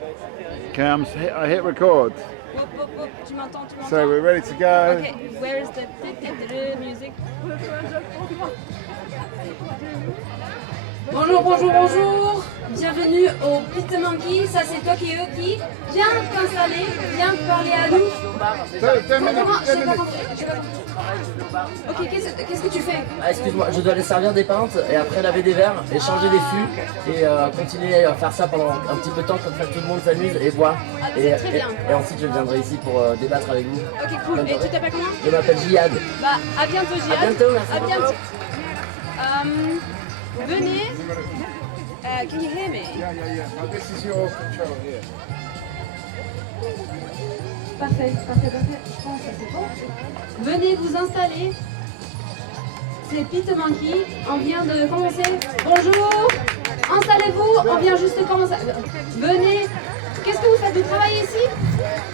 Okay, I hit record. Tu m'entends, tu m'entends? So we're ready to go. Okay, where is the music? Bonjour, bonjour, bonjour. Bienvenue au Talkaoke. Ça c'est Talkaoke. Viens t'installer, viens parler à nous. Comment? J'ai pas compris. Ok, qu'est-ce que tu fais? Excuse-moi, je dois aller servir des pintes et après laver des verres et changer des fûts et continuer à faire ça pendant un petit peu de temps comme ça tout le monde s'amuse et boit. C'est très bien. Et ensuite je viendrai ici pour débattre avec vous. Ok, cool. Et tu t'appelles comment? Je m'appelle Jihad. Bah, à bientôt Jihad. À bientôt, merci. À bientôt. Venez. Can you hear me? Yeah. Now this is your control here. Parfait. Je pense que c'est bon. Venez vous installer. C'est Talkaoke. On vient de commencer. Bonjour. Installez-vous. On vient juste de commencer. Venez. Qu'est-ce que vous faites? Vous travaillez ici?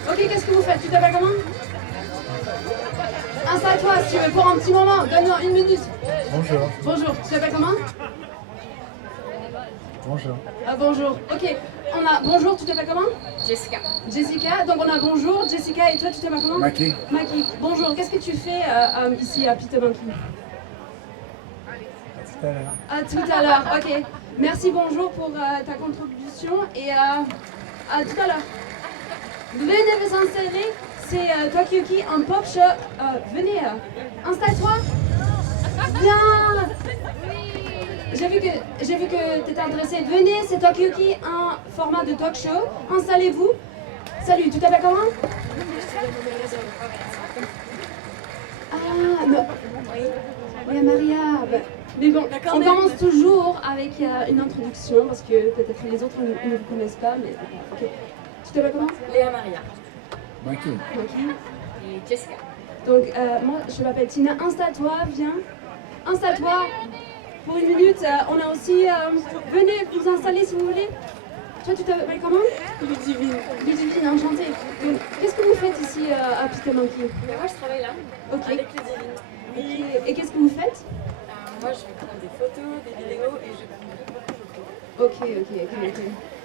Ok, qu'est-ce que vous faites? Tu t'appelles comment? Installe-toi si tu veux pour un petit moment. Donne-moi 1 minute. Bonjour. Bonjour. Tu t'appelles comment? Bonjour. Ah, bonjour. Ok. Bonjour, tu t'appelles comment? Jessica. Jessica. Donc on a bonjour, Jessica, et toi tu t'appelles comment? Maki. Maki. Bonjour, qu'est-ce que tu fais ici à Talkaoke? Tout à l'heure. À tout à l'heure, ok. Merci, bonjour pour ta contribution et à tout à l'heure. Venez vous installer, c'est Talkaoke, un pop show. Venez, installe-toi. Viens. J'ai vu que tu étais intéressé. Venez, c'est Talkaoke, un format de talk show. Installez-vous. Salut, tu t'appelles comment? Ah, non. Oui, Maria. Mais bon, on commence toujours avec une introduction parce que peut-être les autres ne vous connaissent pas. Mais ok. Tu t'appelles comment? Léa Maria. Maki. Maki. Et Jessica. Donc, moi, je m'appelle Tina. Installe-toi, viens. Installe-toi. Pour 1 minute, on a aussi... venez vous installer si vous voulez. Toi, tu t'appelles comment? Ludivine. Ludivine, enchantée. Qu'est-ce que vous faites ici à Talkaoke? Moi, je travaille là, Ok. avec Ludivine. Ok. Et qu'est-ce que vous faites? Moi, je vais prendre des photos, des vidéos et je prends beaucoup de photos. Ok.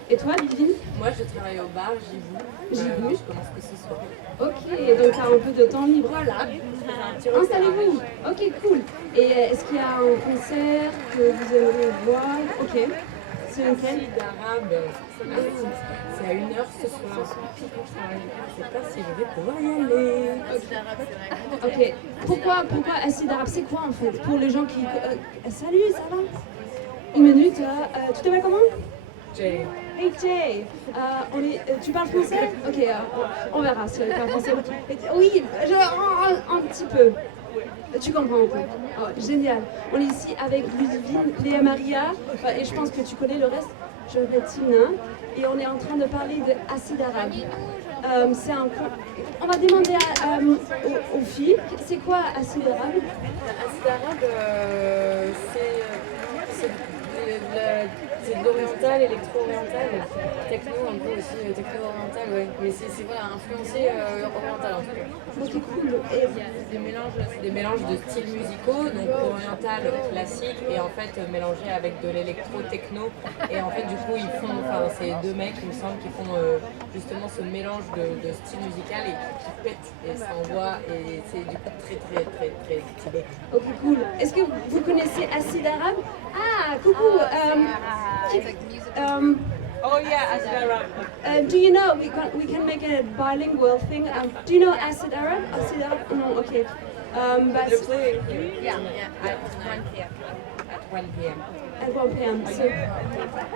Et toi, Ludivine? Moi, je travaille au bar, j'y vous. J'y Je commence que ce soir. Ok, donc tu as un peu de temps libre. Voilà. Installez-vous. Ok, cool. Et est-ce qu'il y a un concert que vous aimeriez voir? Ok. C'est lequel? D'arabe, c'est à 1h ce soir. Je ne sais pas si je vais pouvoir y aller. Ok. Pourquoi Acide Arabe? C'est quoi en fait? Pour les gens qui... salut, ça va? 1 minute. Tu t'appelles comment? Jay. Hey Jay, tu parles français? Ok, on verra si elle parle français. Oui, un petit peu. Tu comprends un peu. Oh, génial. On est ici avec Ludivine, Léa Maria, et je pense que tu connais le reste. Je m'appelle Tina, et on est en train de parler de acide arabe. On va demander aux filles, c'est quoi acide arabe? Acide arabe, c'est de l'oriental, électro-oriental, techno un peu aussi, techno-oriental, ouais. Mais c'est voilà, influencé oriental en tout cas. Ok, cool. Et C'est des mélanges de styles musicaux, donc oriental, classique, et en fait mélangé avec de l'électro-techno. Et en fait du coup ils font, c'est 2 mecs il me semble qui font justement ce mélange de style musical et qui pètent et ça envoie et c'est du coup très stylé. ok, cool. Est-ce que vous connaissez acide arabe? Ah, coucou. Oh yeah, acid arabe. Do you know we can make a bilingual thing? Do you know acid Arab? Acid Arab? No, okay. But They're playing here. Yeah, at 1 p.m. At 1 p.m. at 1 p.m. So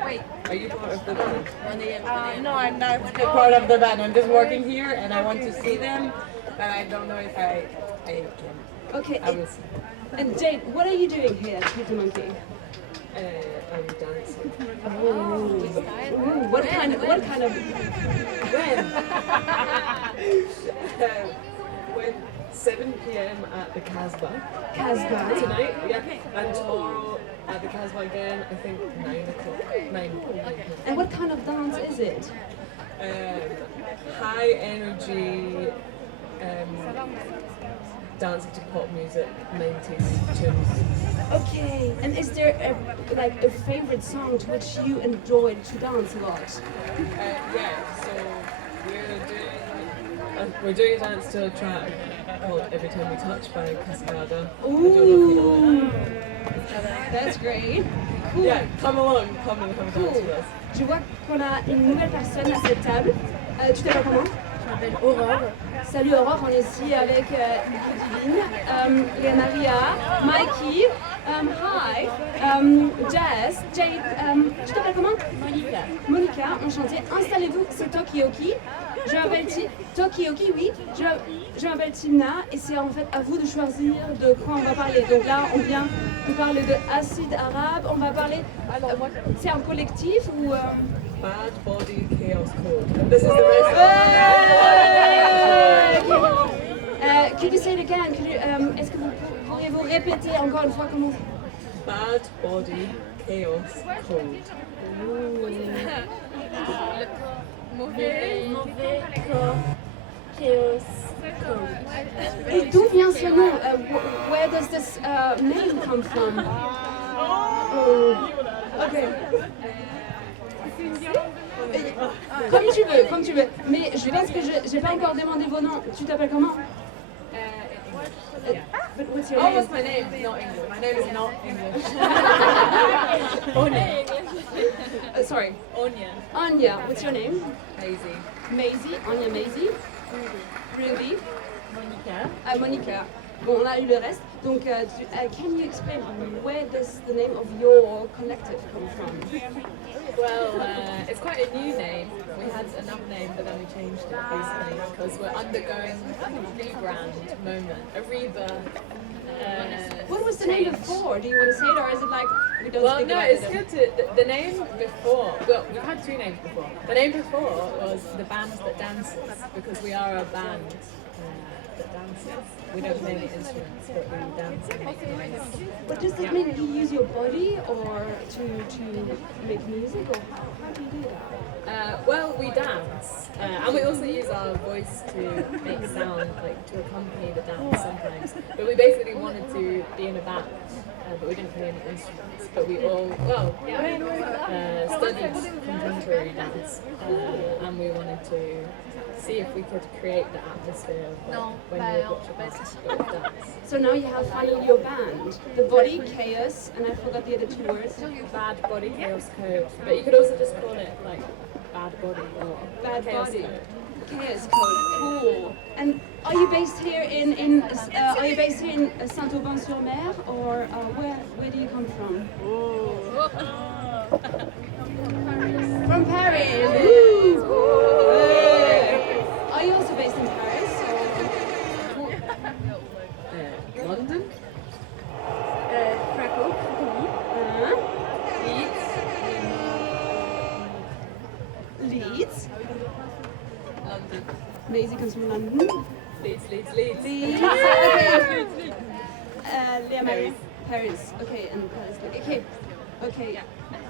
Wait, Are you part of the band? 1 a.m. No, I'm not. I'm part of the band. I'm just working here and I want to see them, but I don't know if I can. okay. I will see. And Jade, what are you doing here at Talkaoke? I'm dancing. Ooh, what kind of? When 7 p.m. at the Casbah Casbah. tonight, yeah, and tomorrow at the Casbah again. I think 9 o'clock. 9. And what kind of dance is it? High energy. dancing to pop music, main tunes. Okay, and is there a favorite song to which you enjoy to dance a lot? Yeah, so we're doing a dance to a track called Every Time We Touch by Cascada. Ooh, that's great. Cool. Yeah, come along, come and have a dance with us. Je vois qu'on a une nouvelle personne à cette table. Tu t'appelles comment? Je m'appelle Aurore. Salut Aurore, on est ici avec Ludivine, Léa Maria, Mikey, hi, Jazz, Jade, tu t'appelles comment? Monica. Monica, enchantée. Installez-vous, c'est Talkaoke. Je m'appelle Talkaoke, oui. Je m'appelle Timna et c'est en fait à vous de choisir de quoi on va parler. Donc là, on vient de parler de acide arabe. On va parler. C'est un collectif ou Bad Body Chaos Code. This is the rest. Could you say it again? Est-ce que vous pourriez-vous répéter encore une fois comment? Bad Body Chaos Code. Mauvais corps, chaos, code. Et d'où vient ce nom? Where does this name come from? Oh. Okay. Comme tu veux. Mais je pense que j'ai pas encore demandé vos noms. Tu t'appelles comment? But what's your Oh, name? what's my name? Not English. My name is not English. Anya. Sorry. Anya. Anya. What's your name? Maisie. Maisie. Anya Maisie. Ruby. Monica. Monica. Bon, on a eu le reste. Donc, can you explain where does the name of your collective come from? Well, it's quite a new name. We had another name, but then we changed it recently because we're undergoing a rebrand moment, a rebirth. What was the name before? Do you want to say it, or is it like we don't Well, speak no, about it's it? good to. The name before. Well, we've had two names before. The name before was the band that dances because we are a band that dances. We don't play any instruments, but we dance and make noise. But does that mean you use your body or to make music, or how do you do that? Well, we dance, and we also use our voice to make sound, like to accompany the dance sometimes. But we basically wanted to be in a band, but we didn't play any instruments. But we all, studied contemporary dance, and we wanted to see if we could create the atmosphere of when you would watch a dance. So now you have finally your band, the Body Chaos, and I forgot the other two words. Bad Body Chaos Code, but you could also just call it like Bad Body or Bad Chaos Body. Code. Chaos Code, cool. And are you based here in Saint-Aubin-sur-Mer, or where do you come from? From Paris. Woo! Hey. Are you also based in Paris? Or? London? Krakow, Cracovie. Leeds. London. Maisie comes from London. Leeds. Leeds. Okay. Léa Marie. Paris. Okay, and Paris. Okay.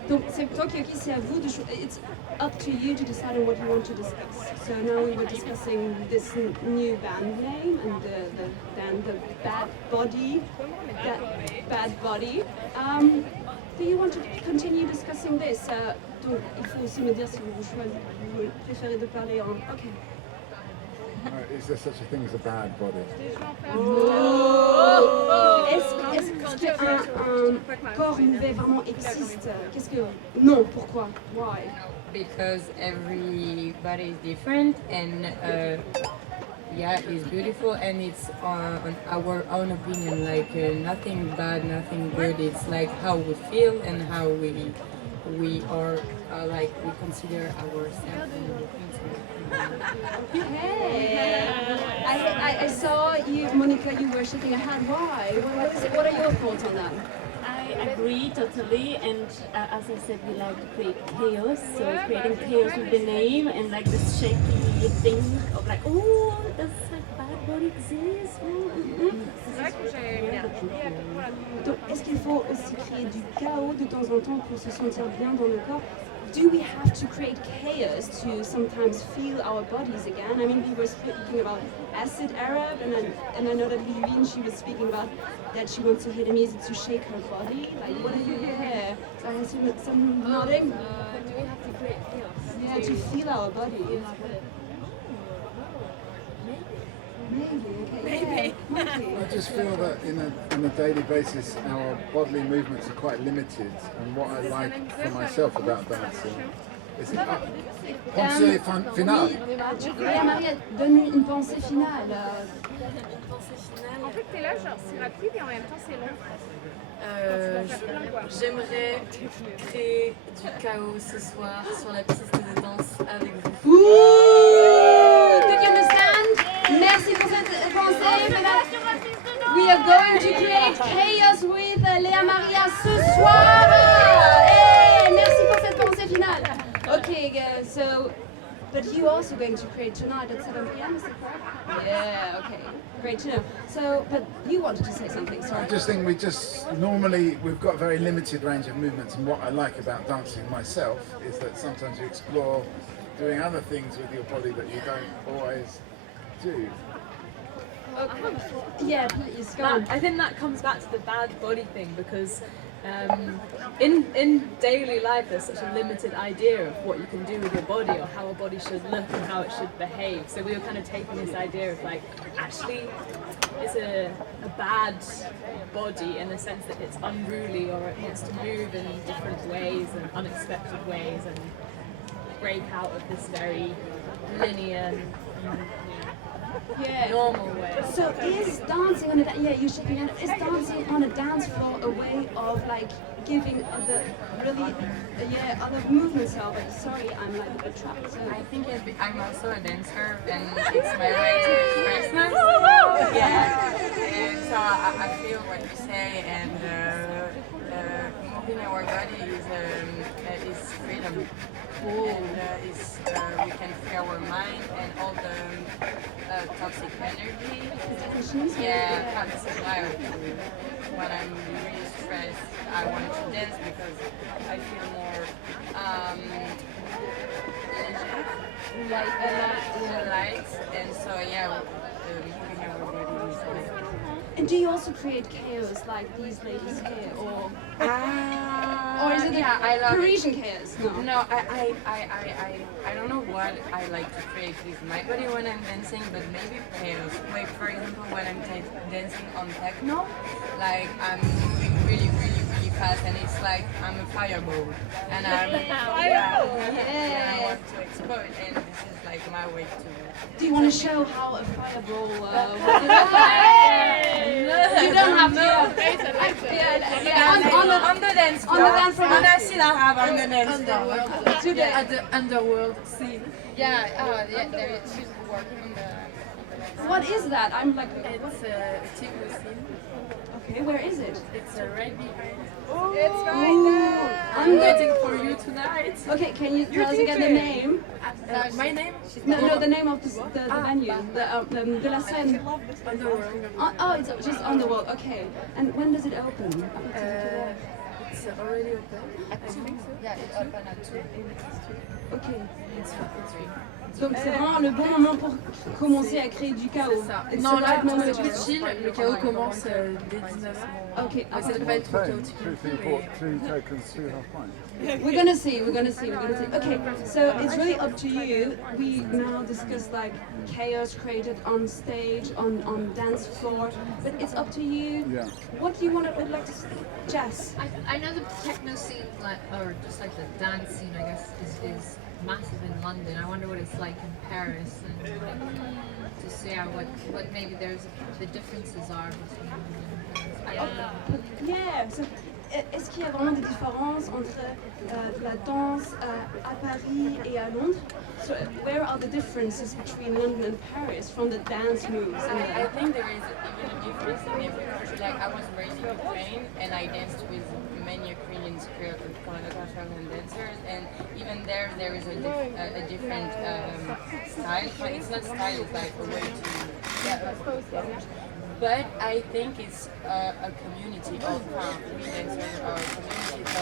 Donc c'est Talkaoke, c'est à vous de choisir. It's up to you to decide on what you want to discuss. So now we were discussing this new band name and the Bad Body. Bad Body. Do you want to continue discussing this? Donc il faut aussi me dire si vous préférez de parler en. Okay. Is there such a thing as a bad body? Est-ce qu'un corps mauvais vraiment existe? Qu'est-ce que... Non, pourquoi? Why? Because everybody is different and it's beautiful and it's on our own opinion, like nothing bad, nothing good. It's like how we feel and how we are like we consider ourselves and the things we Hey, I saw you, Monica, you were shaking your head. Why? What are your thoughts on that? I agree totally, and as I said, we like to create chaos, so creating chaos with the name and like this shaky thing of like, oh, does a bad body exist? Donc, est-ce qu'il faut aussi créer du chaos de temps en temps pour se sentir bien dans le corps? do we have to create chaos to sometimes feel our bodies again? I mean, we were speaking about acid Arab, and I know that Levine, she was speaking about that she wants to hear the music to shake her body. Like, what do you hear? So I see some nodding. Do we have to create chaos? Yeah, to feel our body. Maybe, okay. Maybe. I just feel that on a daily basis our bodily movements are quite limited, and what I like for myself about dancing is pensée finale. Léa Marie, donne une pensée finale. En fait, t'es là, genre c'est rapide et en même temps c'est long. J'aimerais créer du chaos ce soir sur la piste de danse avec vous. Ouh! Did you understand? Merci pour cette pensée. We are going to create chaos with Léa Maria ce soir. Hey, merci pour cette pensée finale. Okay, so, but you also going to create tonight at 7 p.m. Is that correct? Yeah. Okay. Great to know. So, but you wanted to say something. Sorry. I just think normally we've got a very limited range of movements, and what I like about dancing myself is that sometimes you explore doing other things with your body that you don't always do. Yeah, please, go on. I think that comes back to the bad body thing, because in daily life there's such a limited idea of what you can do with your body, or how a body should look and how it should behave. So we were kind of taking this idea of like, actually it's a bad body in the sense that it's unruly, or it wants to move in different ways and unexpected ways and break out of this very linear normal way. So is dancing on a you should be is dancing on a dance floor a way of like giving other other movements of it? Sorry, I'm like a bit trapped. So. I think I'm also a dancer, and it's my way to express myself. Yeah, and so I feel what you say, and moving our body is freedom. And we can free our mind and all the toxic energy. Yeah, this is why when I'm really stressed, I want to dance because I feel more light, and so yeah, moving our body is like. And do you also create chaos like these ladies here, or is it I love Parisian chaos? No, I don't know what I like to create with my body when I'm dancing, but maybe chaos. Like for example, when I'm dancing on techno, like I'm moving really fast, and it's like I'm a fireball, and I'm and I want to explode, and this is like my way to. Do you want to show how a fireball? You don't have to. On the dance floor. On the dance floor. And I still have on the dance floor. At the underworld scene. She's working on the. What is that? I'm like. It's a techno scene. Okay, where is it? It's right behind. It's right I'm waiting for you tonight. Okay, can you tell us again the name? My name? No, the name of the venue, de la scène. Underworld. Oh, it's just on the wall. Okay. And when does it open? It's already open. I think so. Yeah, it's open at 2. Ok. It's 3. Donc c'est vraiment le bon moment pour commencer à créer du chaos. C'est ça. Non, là, c'est plus chill. Le chaos commence dès 19h. Ok. Ça ne va pas être trop chaotique. Two tokens, 2.5 pints. We're gonna see. Okay, so it's really up to you. We now discussed like chaos created on stage, on dance floor, but it's up to you. Yeah. What do you would like to say? Jess? I know the techno scene, or just like the dance scene, I guess, is massive in London. I wonder what it's like in Paris, and to see what maybe the differences are between. I don't know. Yeah. So, est-ce qu'il y a vraiment des différences entre la danse à Paris et à Londres? So, where are the differences between London and Paris from the dance moves? I think there is even a difference in every country. Like I was raised in Ukraine, and I danced with many Ukrainian choreographers and dancers, and even there is a different style. But it's not style; it's like a way to. But I think it's a community of we dancers are a community. So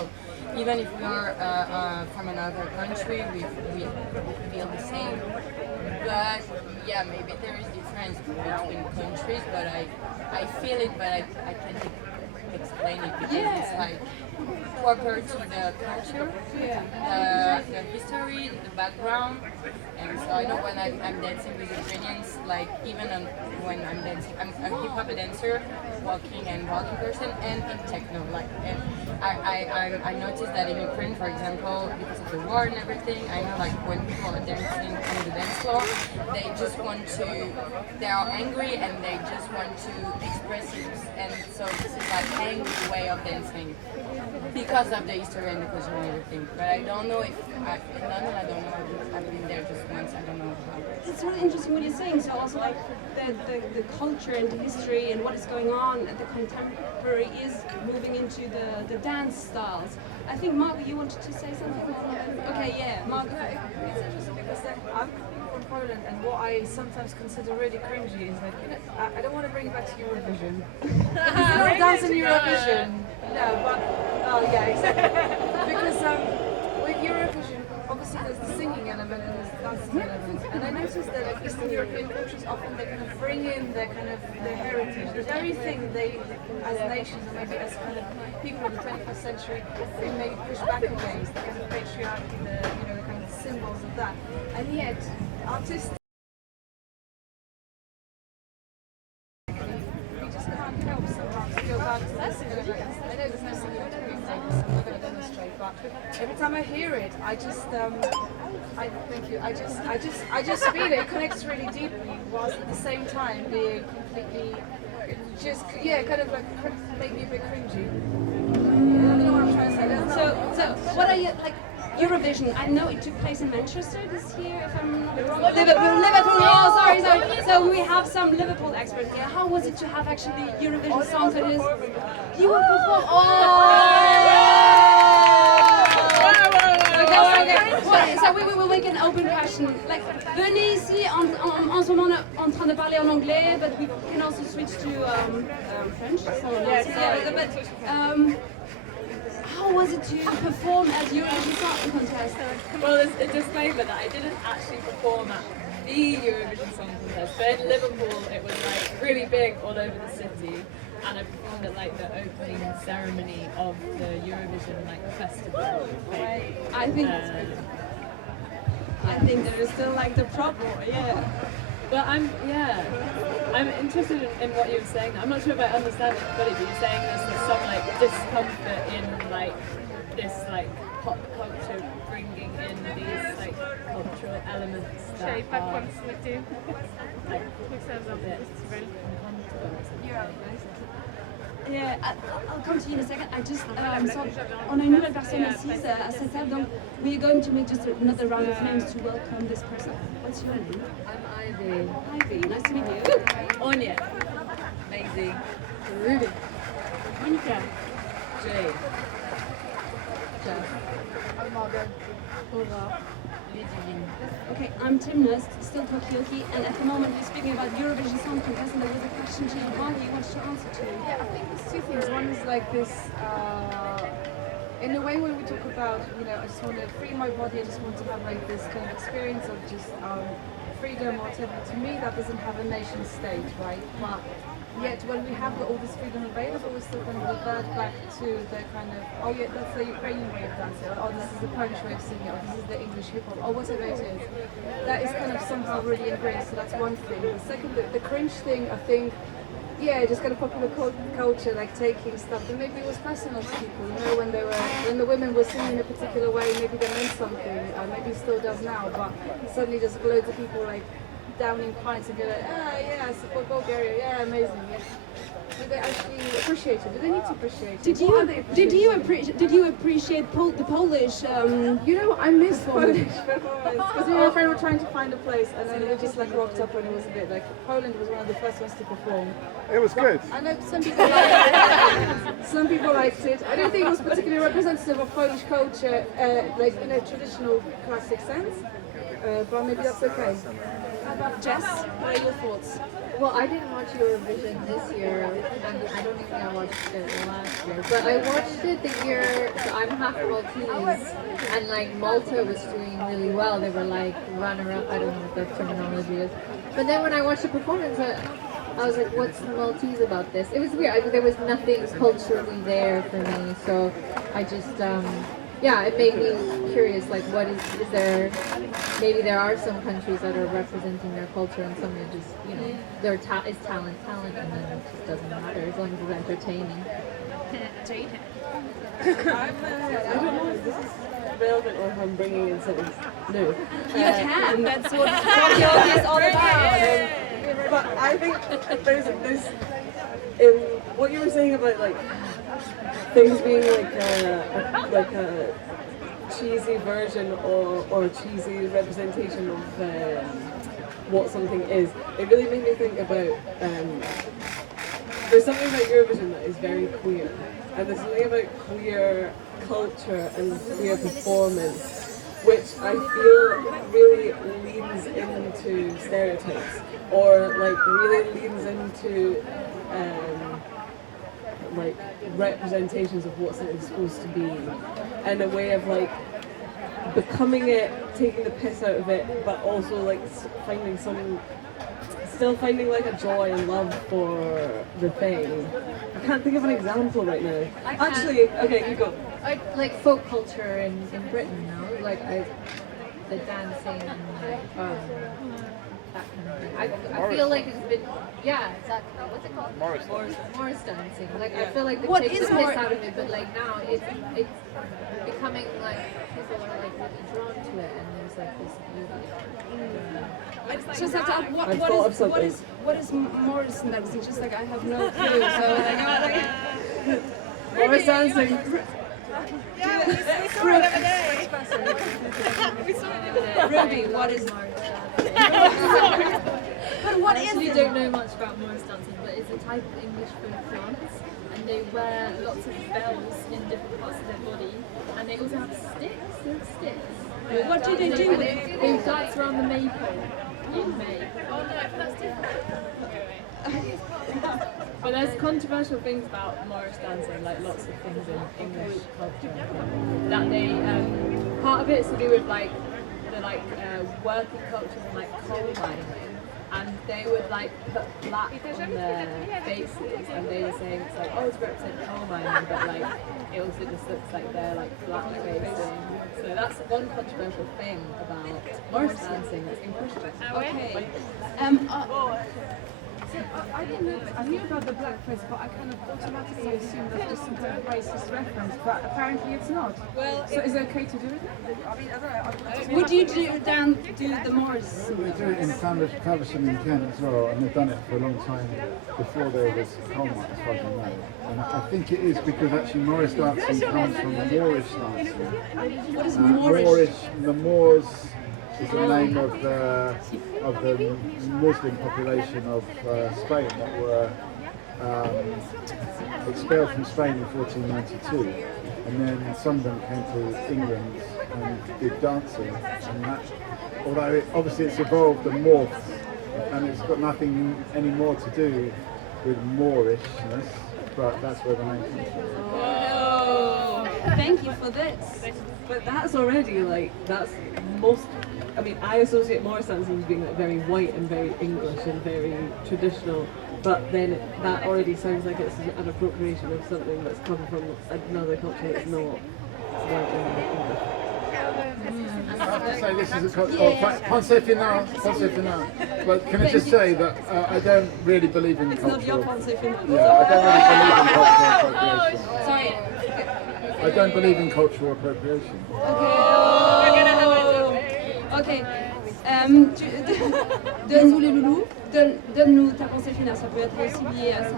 even if we are from another country, we feel the same. But yeah, maybe there is difference between countries, but I feel it, but I can't explain it because it's like proper to the culture, the history, the background. And so I know when I'm dancing with Ukrainians, like even when I'm dancing, I'm a hip hop dancer, walking and walking person, and in techno. Like, and I noticed that in Ukraine, for example, because of the war and everything, I know like when people are dancing on the dance floor, they just want to, they are angry and they just want to express it. And so this is like angry way of dancing because of the history and the culture and everything. But I don't know if in London, I don't know. I've been there just once. I don't know how. It's really interesting what you're saying. So also like the culture and the history and what is going on at the contemporary is moving into the dance styles. I think Margaret, you wanted to say something. Okay, yeah, Margaret. It's interesting because like, I'm from Poland, and what I sometimes consider really cringy is like, you know, I don't want to bring it back to Eurovision. Because you don't dance in Eurovision. No, but oh yeah, exactly. Because with Eurovision, obviously there's the singing element and there's the dancing element. And I noticed that like Eastern European countries often they kind of bring in their kind of their heritage, the very thing they, as nations or maybe as kind of people of the 21st century, they maybe push back against the kind of patriarchy, the kind of symbols of that. And yet, artists. We just can't help sometimes to go back to this. I know there's no scientific things I'm not going to demonstrate, but every time I hear it, I just, thank you. I just feel it connects really deeply, whilst at the same time being completely, just kind of like make me a bit cringy. I don't know what I'm trying to say. So what are you like? Eurovision, I know it took place in Manchester this year, if I'm not wrong. Liverpool, oh sorry. So we have some Liverpool experts here. How was it to have actually Eurovision Song Contest? You were performing. Okay. So we will make an open question. Like, venez ici en ce moment en train de parler en anglais, but we can also switch to French. So, yes. How was it to perform at Eurovision Song Contest? Well, there's a disclaimer that I didn't actually perform at the Eurovision Song Contest, but in Liverpool it was like really big all over the city, and I performed at like the opening ceremony of the Eurovision festival. I think there is still like the proper, But I'm interested in what you were saying. I'm not sure if I understand it fully, but you're saying there's some like discomfort in like this like pop culture bringing in these like cultural elements that are like a bit Yeah, I'll come to you in a second. I just saw on a nouvelle personne assise à cette table, donc we're going to make just another round of names to welcome this person. What's your name? I'm Ivy. Ivy, nice to meet you. Anya. Maisie. Ruby. Monica. Jay. Jeff. I'm Margot. Laura. Ludivine. Okay, I'm Tim Nust, still Talkaoke, and at the moment we're speaking about Eurovision Song Contest, and there was a question to you, Margie, you wanted to answer to. Yeah, I think there's two things. One is like this, in a way when we talk about, I just want to free my body, I just want to have like this kind of experience of just freedom or whatever. To me, that doesn't have a nation state, right? But yet when we have all this freedom available, we still kind of revert back to the kind of, that's the Ukrainian way of dancing, or this is the Polish way of singing, or this is the English hip hop, or whatever it is. That is kind of somehow really embraced, so that's one thing. The second, the cringe thing, I think, just kind of popular culture, like taking stuff that maybe was personal to people, when the women were singing in a particular way, maybe they meant something, maybe it still does now, but suddenly just loads of people like downing pints and go like, I support Bulgaria, amazing. Do they actually appreciate it? Do they need to appreciate it? Did you appreciate the Polish? I miss Polish performance because my friend were trying to find a place, and then we just like rocked up when it was a bit like Poland was one of the first ones to perform. It was good. I know some people liked it. Some people liked it. I don't think it was particularly representative of Polish culture, like in a traditional classic sense. But maybe that's okay. Jess, what are your thoughts? Well, I didn't watch Eurovision this year, I don't think I watched it last year, but I watched it the year. So I'm half Maltese, and like Malta was doing really well. They were like runner-up. I don't know what the terminology is, but then when I watched the performance, I was like, what's Maltese about this? It was weird. There was nothing culturally there for me, so I just, yeah, it made me curious, like what is there, maybe there are some countries that are representing their culture and some that just, you know, their is talent, and then it just doesn't matter as long as it's entertaining. I don't know if this is relevant or if I'm bringing in something new. You can, that's what Talkaoke is all about. But I think there's this, what you were saying about like things being like a cheesy version or a cheesy representation of what something is. It really made me think about there's something about Eurovision that is very queer, and there's something about queer culture and queer performance which I feel really leans into stereotypes, or like really leans into like representations of what something's supposed to be, and a way of like becoming it, taking the piss out of it, but also like still finding like a joy and love for the thing. I can't think of an example right now. Actually, okay, you go. Like folk culture in Britain now, like the dancing and like that kind of thing. I feel like it's been, yeah, exactly. What's it called? Morris dancing. Like I feel like they take the piss out of it, but like now it's becoming like people are like really drawn to it, and there's like this beauty. Just have to ask, what is Morris dancing? Just like I have no clue. So Morris dancing. Yeah, we saw it the other day. We saw it the other day. Ruby, what is But what is it? I don't know much about Morris dancing, but it's a type of English folk dance, and they wear lots of bells in different parts of their body, and they also have sticks. What do they do? They dance around the maypole in May. Oh no, that's different. But there's controversial things about Morris dancing, like lots of things in English culture. That they, part of it is to do with like the working cultures and like coal mining, and they would like put black on their faces, and they were saying it's like, oh, to represent coal mining, but like it also just looks like they're like black facing. So that's one controversial thing about Morris dancing that's in Christian. Okay. I didn't know. I knew about the blackface, but I kind of automatically assumed that's just some kind of racist reference. But apparently it's not. Well, so is it okay to do it? I mean, I don't know. Would you do the Morris? They do it in Faversham in Kent as well, and they've done it for a long time before there was coal mine, as far as I know. And I think it is because actually Morris dancing comes from Moorish dancing. What is Moorish? The Moors is the name of the Muslim population of Spain that were expelled from Spain in 1492, and then some of them came to England and did dancing, and that, although obviously it's evolved and morphed, and it's got nothing any more to do with Moorishness, but that's where the name comes from. Oh, thank you for this. But that's already like, that's most, I mean, I associate Morris dancing as being like very white and very English and very traditional, but then that already sounds like it's an appropriation of something that's come from another culture that's not white and English. I have to say this is a pensée finale. But can I just say that I don't really believe in cultural. It's not your pensée finale. Yeah, I don't really believe in cultural appropriation. Sorry. I don't believe in cultural appropriation. Ok. Donne-nous les loulous. Donne-nous ta pensée finale. Ça peut être aussi lié à ça.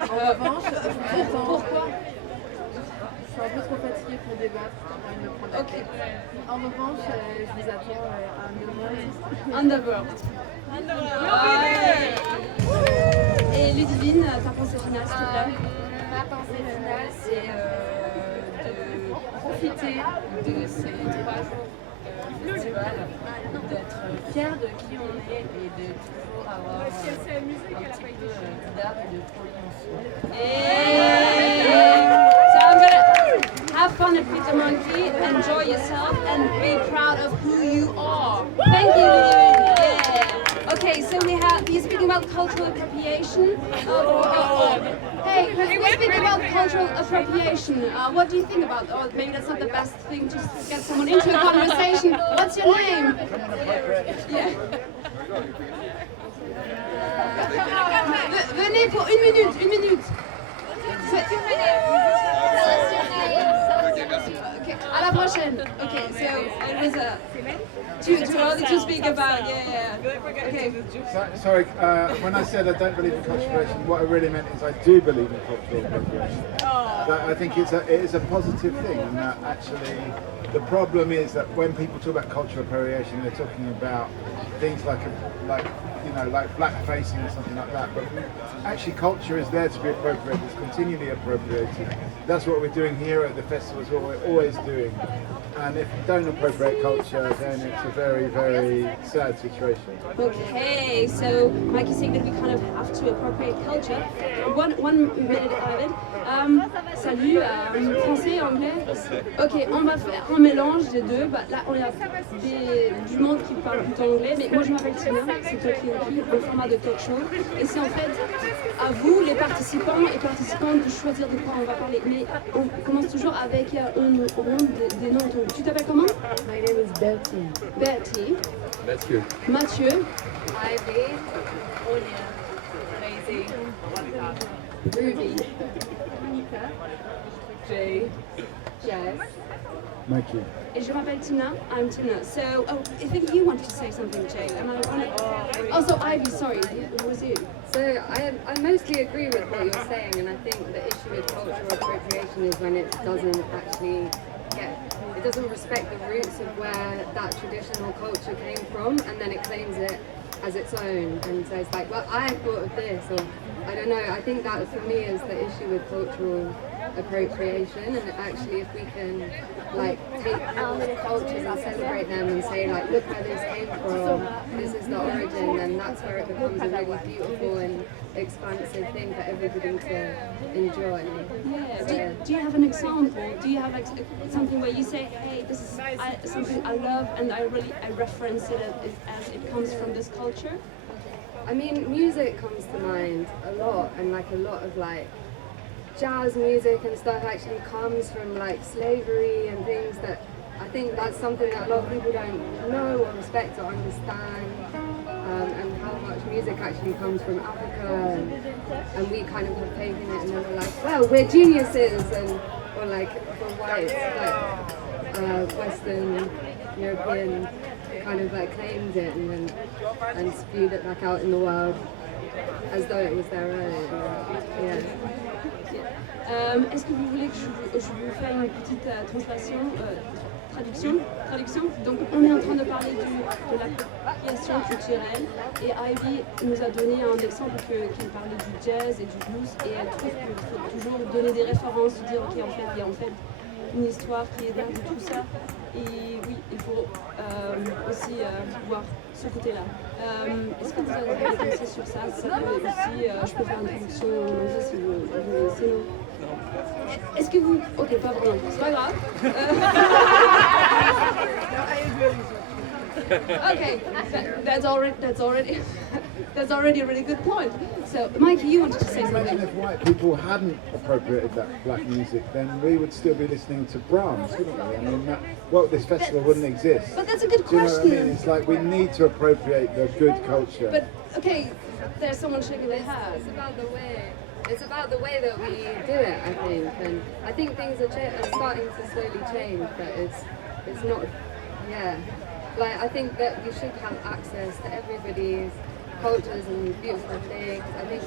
En revanche, pourquoi? Je suis un peu trop fatiguée pour débattre. Je me prendre la tête. En revanche, je vous attends à Underworld. Et Ludivine, ta pensée finale, s'il te plaît? Ma pensée finale, c'est de profiter de ces 3 jours festival, d'être fier de qui on est et de toujours avoir un petit peu d'art et de folie en soi. So I'm gonna have fun at Peter Monkey, enjoy yourself, and be proud of who you are. Thank you, Ludivine. Yeah. Okay, so he's speaking about cultural appropriation. Hey, we're speaking about cultural appropriation. What do you think about? Or maybe that's not the best thing to get someone into a conversation. What's your name? Yeah. Venez pour une minute. Okay, à la prochaine. Okay, so it was too early to speak about. Yeah. Okay. Sorry, when I said I don't believe in cultural appropriation, what I really meant is I do believe in cultural appropriation. I think it is a positive thing, and that actually the problem is that when people talk about cultural appropriation, they're talking about things like black facing or something like that. But actually, culture is there to be appropriated. It's continually appropriated. That's what we're doing here at the festival. Is what we're always doing. And if you don't appropriate culture, then it's a very, very sad situation. Okay, so Mike is saying that we kind of have to appropriate culture. One minute, David. Salut, français, anglais. Ok, on va faire un mélange des deux. Bah, là, on a du monde qui parle plutôt anglais, mais moi je m'appelle Tina, c'est Talkaoke, le format de talk show. Et c'est en fait à vous, les participants et participantes, de choisir de quoi on va parler. Mais on commence toujours avec un ronde des noms. Tu t'appelles comment? My name is Betty. Betty. Mathieu. Ivy. Onya. Maisie. Ruby. Jay. Jess. Mikey. Et je m'appelle Tina. I'm Tina. So, I think you wanted to say something, Jay. And so Ivy, sorry, it was you. So I mostly agree with what you're saying, and I think the issue with cultural appropriation is when it doesn't actually it doesn't respect the roots of where that traditional culture came from, and then it claims it as its own, and so it's like, well, I thought of this, or I don't know. I think that for me is the issue with cultural appropriation, and actually if we can like take cultures and celebrate them and say like, look where this came from, this is the origin, then that's where it becomes a really beautiful and expansive thing for everybody to enjoy. Yeah. Do you have an example? Do you have like something where you say, hey, this is something I love and I reference it as it comes from this culture? I mean, music comes to mind a lot, and like a lot of like jazz music and stuff actually comes from like slavery and things that I think that's something that a lot of people don't know or respect or understand, and how much music actually comes from Africa, and we kind of have taken it and then we're like, well, we're geniuses, or like for whites, like Western European kind of like claimed it and spewed it back out in the world as though it was their own. Yeah. Est-ce que vous voulez que je vous fasse une petite traduction? Donc on est en train de parler de l'appropriation culturelle et Ivy nous a donné un exemple qui parlait du jazz et du blues, et elle trouve qu'il faut toujours donner des références, dire ok, en fait il y a en fait une histoire qui est derrière tout ça, et oui, il faut aussi voir ce côté-là. Est-ce que vous avez des pensées sur ça? Ça peut aussi, je peux faire une traduction en anglais si vous voulez, sinon. Est-ce que vous... Ok, pas vraiment, c'est pas grave. Okay, that's already a really good point. So, Mikey, you wanted to say something. Imagine if white people hadn't appropriated that black music, then we would still be listening to Brahms, wouldn't we? I mean, this festival wouldn't exist. But that's a good Do you know question. what I mean? It's like we need to appropriate the good culture. But, okay, there's someone shaking their head. It's about the way. It's about the way that we do it, I think, and I think things are starting to slowly change, but it's not, yeah. Like, I think that you should have access to everybody's cultures and beautiful things. I think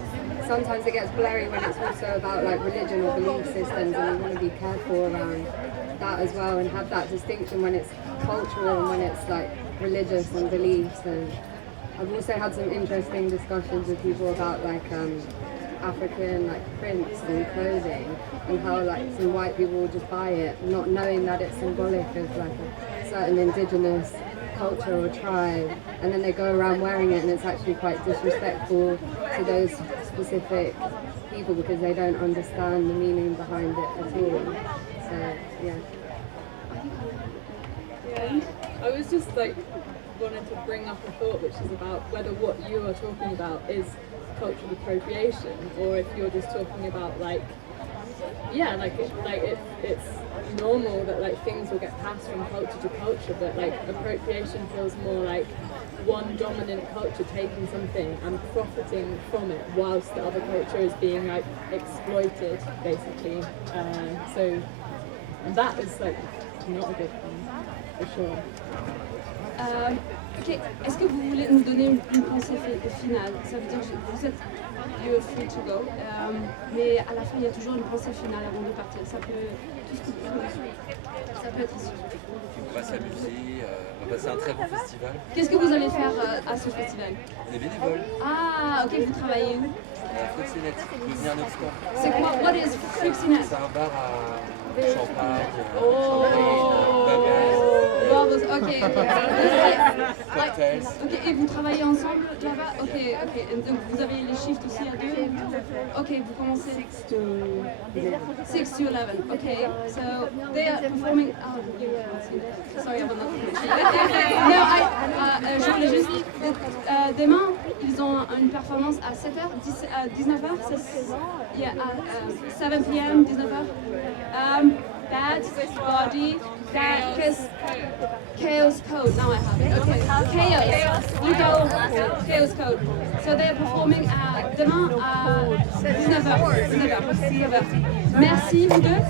sometimes it gets blurry when it's also about like religion or belief systems, and we want to be careful around that as well and have that distinction when it's cultural and when it's like religious and beliefs. And I've also had some interesting discussions with people about like African like prints and clothing, and how like some white people will just buy it not knowing that it's symbolic of like a certain indigenous culture or tribe, and then they go around wearing it, and it's actually quite disrespectful to those specific people because they don't understand the meaning behind it at all. So yeah. Yeah, I was just like wanted to bring up a thought which is about whether what you are talking about is cultural appropriation or if you're just talking about like it's normal that like things will get passed from culture to culture, but like appropriation feels more like one dominant culture taking something and profiting from it whilst the other culture is being like exploited basically. So that is like not a good thing for sure. Ok, est-ce que vous voulez nous donner une pensée finale? Ça veut dire que vous êtes you're free to go, mais à la fin il y a toujours une pensée finale avant de partir. Ça peut tout ce que vous voulez. Ça peut être ici. On va s'amuser, on va passer un très bon festival. Qu'est-ce que vous allez faire à ce festival? On est bénévoles. Ah, ok, vous travaillez où? Fruxinet, vous venez à notre stand. C'est quoi? What is Fruxinet? C'est un bar à champagne, Bubbles, ok. cocktails. Ok, et vous travaillez ensemble là-bas? Ok, ok. Et donc vous avez les shifts aussi à deux? Ok, vous commencez 6 to 11. Ok, so they are performing. Oh, you can't see that. Sorry, I will not. No, je voulais juste. Demain, ils ont une performance à 7h, 19h. Yeah, 7 p.m., 19h. Bad body, chaos code. Now I have it. Okay, chaos. We go chaos code. So they're performing demain à 19h. Merci vous deux.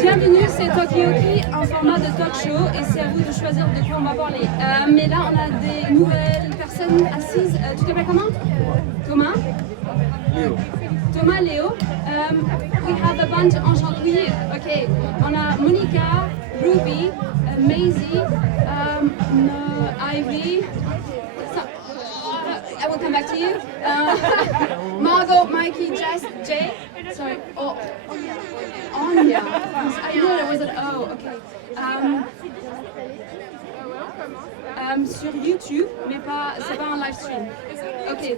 Bienvenue, c'est Talkaoke, un format de talk show et c'est à vous de choisir de quoi on va parler. Mais là, on a des nouvelles personnes assises. Tu t'appelles comment? Thomas? Léo. Thomas, Léo. We have a bunch enchanté. Oui, ok. On a Monica, Ruby, Maisie, Ivy. I will come back to you. Margot, Mikey, Jess, Jay. Sorry. Oh, Anya. I know there was an O. Okay. Sur YouTube, mais pas, c'est pas un live stream. Ok.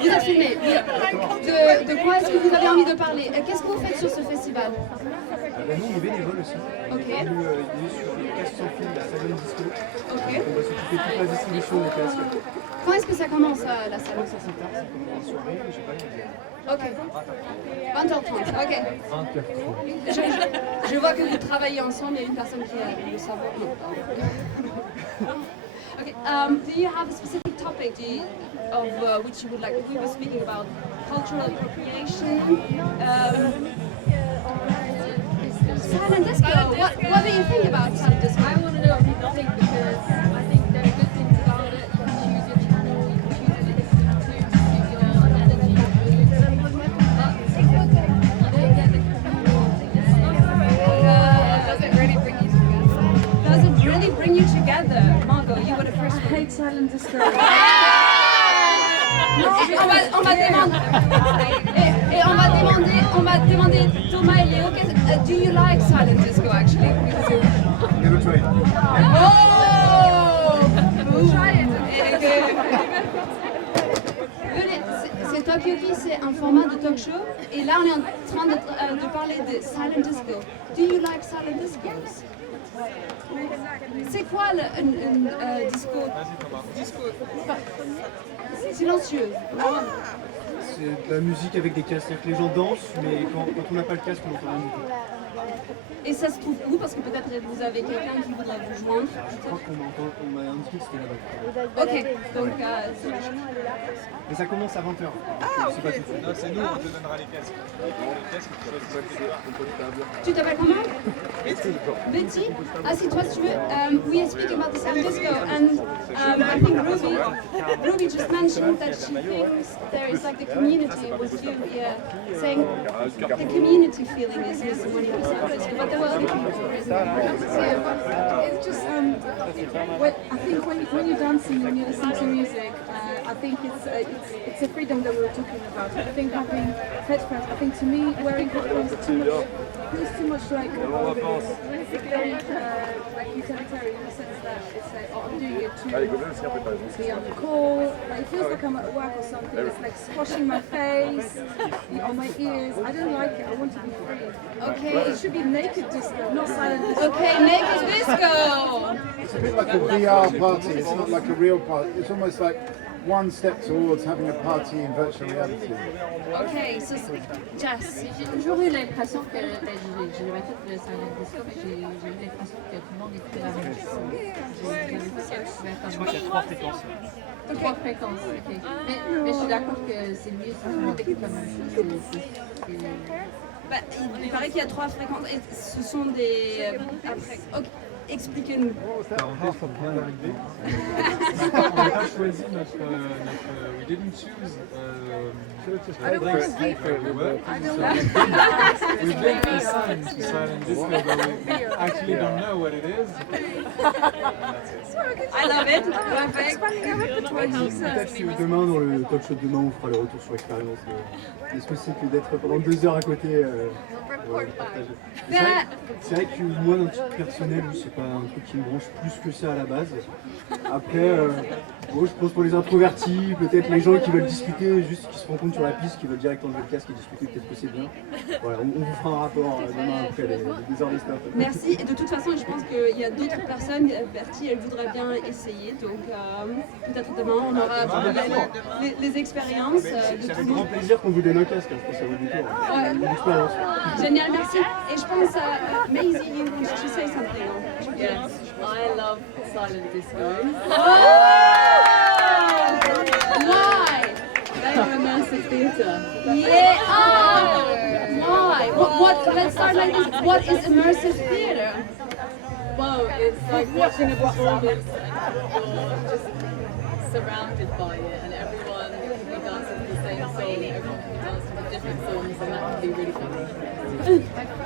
Vous êtes filmé. De quoi est-ce que vous avez envie de parler? Qu'est-ce que vous faites sur ce festival? Nous, on est bénévoles aussi. Ok. On est sur les casques sans fil, la salle disco. Ok. On va s'occuper de toute la distribution des casques. Quand est-ce que ça commence la salle? Ça c'est tard, ça commence en soirée, je sais pas les Ok. 20h30, ok. Je vois que vous travaillez ensemble, il y a une personne qui a le savoir. Okay, do you have a specific topic of which you would like? We were speaking about cultural appropriation. Silent disco. What do you think about silent disco? I want to know what people think because I think there are good things about it. You can choose your channel, you can choose your listening to, choose your energy, your mood. But you don't get the Does it really bring you together? Does it really bring you together? Margot, you were the first one. I hate silent disco. On va demander. Et on va demander Thomas et Léo. Do you like silent disco actually? Never tried. Oh! C'est Talkaoke, c'est un format de talk show. Et là, on est en train de parler de silent disco. Do you like silent discos? C'est quoi un disco? Silencieux. C'est de la musique avec des casques, c'est-à-dire que les gens dansent, mais quand on n'a pas le casque, on n'entend rien du tout. Et ça se trouve où? Parce que peut-être vous avez quelqu'un qui voudrait vous joindre. Je crois qu'on m'a indiqué que c'était là-bas. Ok, donc mais ça commence à 20h. C'est pas tout de suite. Non, c'est nous, on te donnera les casques. Les casques, tu choisis. Tu t'appelles comment? Betty. Assieds-toi si tu veux. We speak about the silent disco and I think Ruby just mentioned that she thinks there is like the community with you, yeah, saying the community feeling is missing when you have silent disco. But there were other It's just I think when you're dancing and you listen to music, I think it's a freedom that we were talking about. I think having headphones, I think to me wearing headphones feels too much like very like utilitarian in the sense that it's like, oh, I'm doing it to be on the call. Like, it feels like I'm at work or something. It's like squashing my face on my ears. I don't like it. I want to be free. Okay. It should be naked disco, not silent disco. Okay, naked disco. It's a bit like a VR party. It's not like a real party. It's almost like one step towards having a party in virtual reality. Okay, so Jess. J'ai toujours eu l'impression que, j'ai jamais fait le silent disco, mais j'ai eu l'impression que tout le monde écoutait la même chose. Je crois qu'il y a 3 fréquences. 3 fréquences, ok. Mais je suis d'accord que c'est mieux si tout le monde écoute la même chose. Bah, il paraît qu'il y a 3 fréquences et ce sont des... après, okay. Expliquez-nous. Parenthèse pour bien arriver. On n'a pas choisi notre we didn't choose we've been assigned to silent disco, but we actually don't know what it is. I love it. Peut-être que demain, dans le talk show de demain, on fera le retour sur l'expérience de ce que c'est que d'être pendant 2 heures à côté. Partager. C'est vrai que moi, d'un titre personnel, c'est pas un truc qui me branche plus que ça à la base. Après, bon, je pense pour les introvertis, peut-être les gens qui veulent discuter, juste qui se rencontrent sur la piste, qui veulent direct enlever le casque et discuter, peut-être que c'est bien. Voilà, on vous fera un rapport demain après les heures de stop. Merci, et de toute façon, je pense qu'il y a d'autres personnes vers qui elles voudraient bien essayer, donc peut-être demain on aura les expériences de C'est tout avec le grand monde. plaisir qu'on vous donne un casque, je pense que ça vaut le tour. Une expérience. Génial, merci. Et je pense à Maisie, you want to say something? Yes, I love silent disco. Why? They are immersive theatre. Yeah. Why? Let's start like this. What is immersive theatre? Well, it's like watching a performance and you're just surrounded by it, and everyone can be dancing to the same song, everyone can be dancing to different songs, and that can be really fun.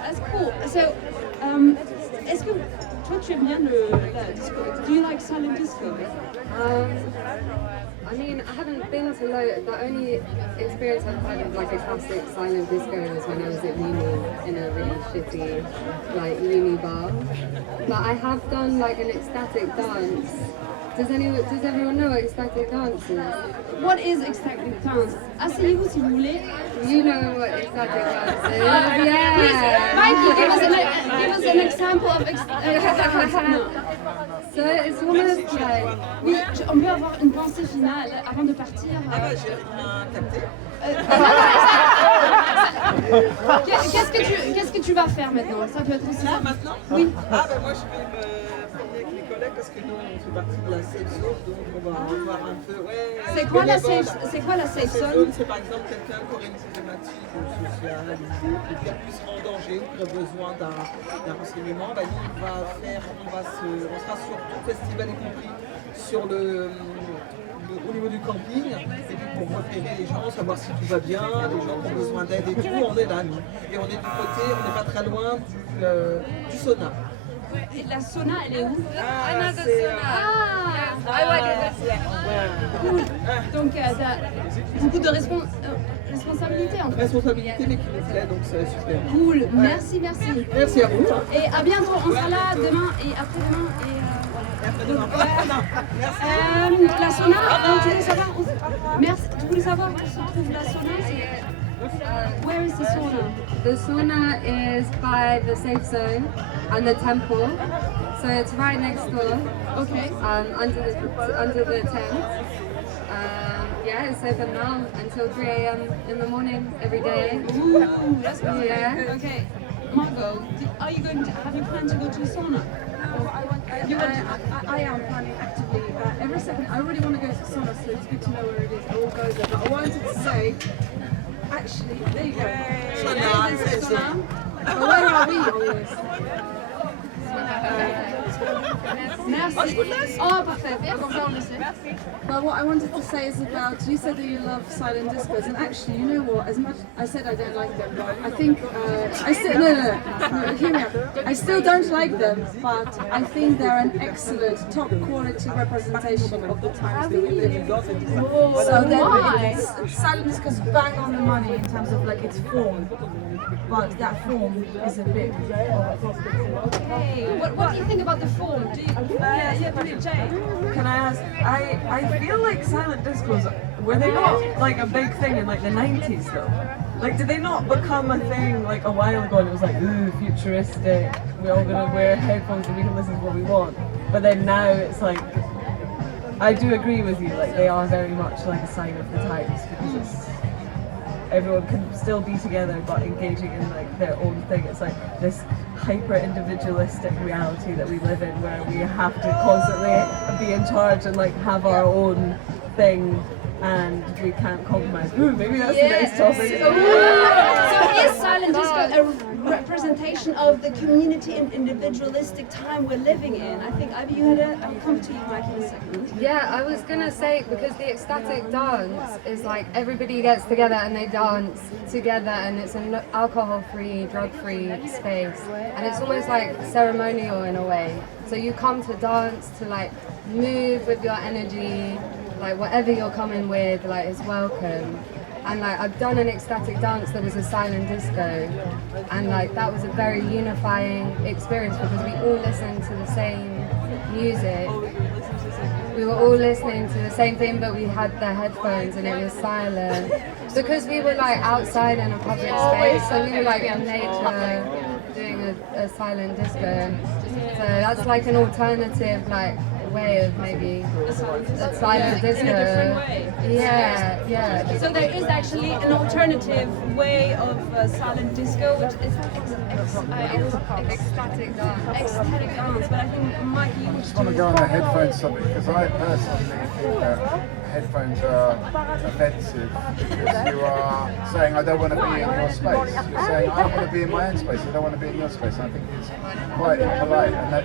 That's cool. So, est-ce que toi tu aimes bien la disco? Do you like silent disco? I mean, I haven't been to the only experience I've had of like a classic silent disco was when I was at uni in a really shitty like uni bar. But I have done like an ecstatic dance. Does everyone know what ecstatic dance is? What is ecstatic dance? Asseyez-vous si vous voulez. You know what ecstatic dance is? Please, Mikey, give us an example of ecstatic dance. No. So it's almost like... Oui, on peut avoir une pensée finale avant de partir. J'ai rien capté. Qu'est-ce que tu vas faire maintenant? Ça peut être aussi. Là, maintenant? Oui. Ah, ben moi je vais me former avec mes collègues parce que nous on fait partie de la safe zone, donc on va voir un peu. Ouais, C'est quoi la safe zone? C'est par exemple quelqu'un qui aurait une problématique sociale ou qui est plus en danger ou qui a besoin d'un renseignement. Ben, nous on sera sur tout le festival y compris sur au niveau du camping, et puis pour repérer les gens, savoir si tout va bien, les gens qui ont besoin d'aide et tout, on est là nous. Et on est du côté, on n'est pas très loin du sauna. Et la sauna, elle est où? C'est Cool. Donc t'as beaucoup de responsabilités en fait. Responsabilité mais qui nous plaît, donc c'est super. Cool, merci. Merci à vous. Et à bientôt, on sera là demain et après-demain et la sauna, tu voulais savoir où se trouve la sauna? Where is the sauna? The sauna is by the safe zone and the temple, so it's right next door. Okay. Under the tent. Yeah, it's open now until 3 a.m. in the morning every day. Ooh, that's cool. Yeah. Okay. Margot, have you planned to go to the sauna? I am planning actively. Every second, I really want to go to the sauna, so it's good to know where it is. I will go there. But I wanted to say, actually, there you go. But where are we on this? Merci. Oh, parfait. Comme ça, on le sait. But what I wanted to say is about, you said that you love silent discos, and actually, you know what, as much, I said I don't like them, but I think, I still, no, hear me out. I still don't like them, but I think they're an excellent, top quality representation of the times that we live in. So then, silent discos bang on the money in terms of like its form, but that form is a bit of a problem. Okay. What do you think about the form? Do you, Can I ask, I feel like silent discos, were they not like a big thing in like the 90s though? Like did they not become a thing like a while ago and it was like, ooh, futuristic, we're all gonna wear headphones and we can listen to what we want. But then now it's like, I do agree with you, like they are very much like a sign of the times because it's, everyone can still be together but engaging in like their own thing. It's like this hyper individualistic reality that we live in where we have to constantly be in charge and like have our own thing and we can't compromise. Ooh, maybe that's the next topic. So is silent disco a representation of the community and individualistic time we're living in? I think Ivy, you had I'll come to you, Mike, in a second. Yeah, I was gonna say, because the ecstatic dance is like everybody gets together and they dance together and it's an alcohol-free, drug-free space. And it's almost like ceremonial in a way. So you come to dance, to like move with your energy, like whatever you're coming with, like is welcome. And like I've done an ecstatic dance that was a silent disco, and like that was a very unifying experience because we all listened to the same music. We were all listening to the same thing, but we had the headphones and it was silent because we were like outside in a public space, so we were like in nature doing a silent disco. So that's like an alternative like way of maybe a silent disco. In a different way. Yeah. So there is actually an alternative way of silent disco, which is ecstatic dance. Ecstatic dance. But I think Mike, you I just want to go on the headphones topic because I personally think that headphones are offensive because you are saying I don't want to be in your space. You're saying I want to be in my own space. I don't want to be in your space. And I think it's quite impolite. And that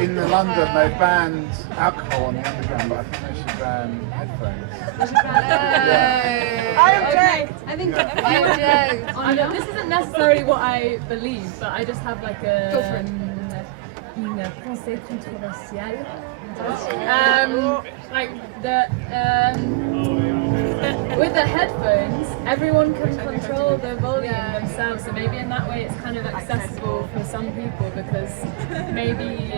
in London they banned alcohol on the underground, but I think they should ban headphones. I object. I think I know, this isn't necessarily what I believe, but I just have like a une pensée controversiale. Like with the headphones, everyone can control the volume themselves. So maybe in that way, it's kind of accessible for some people because maybe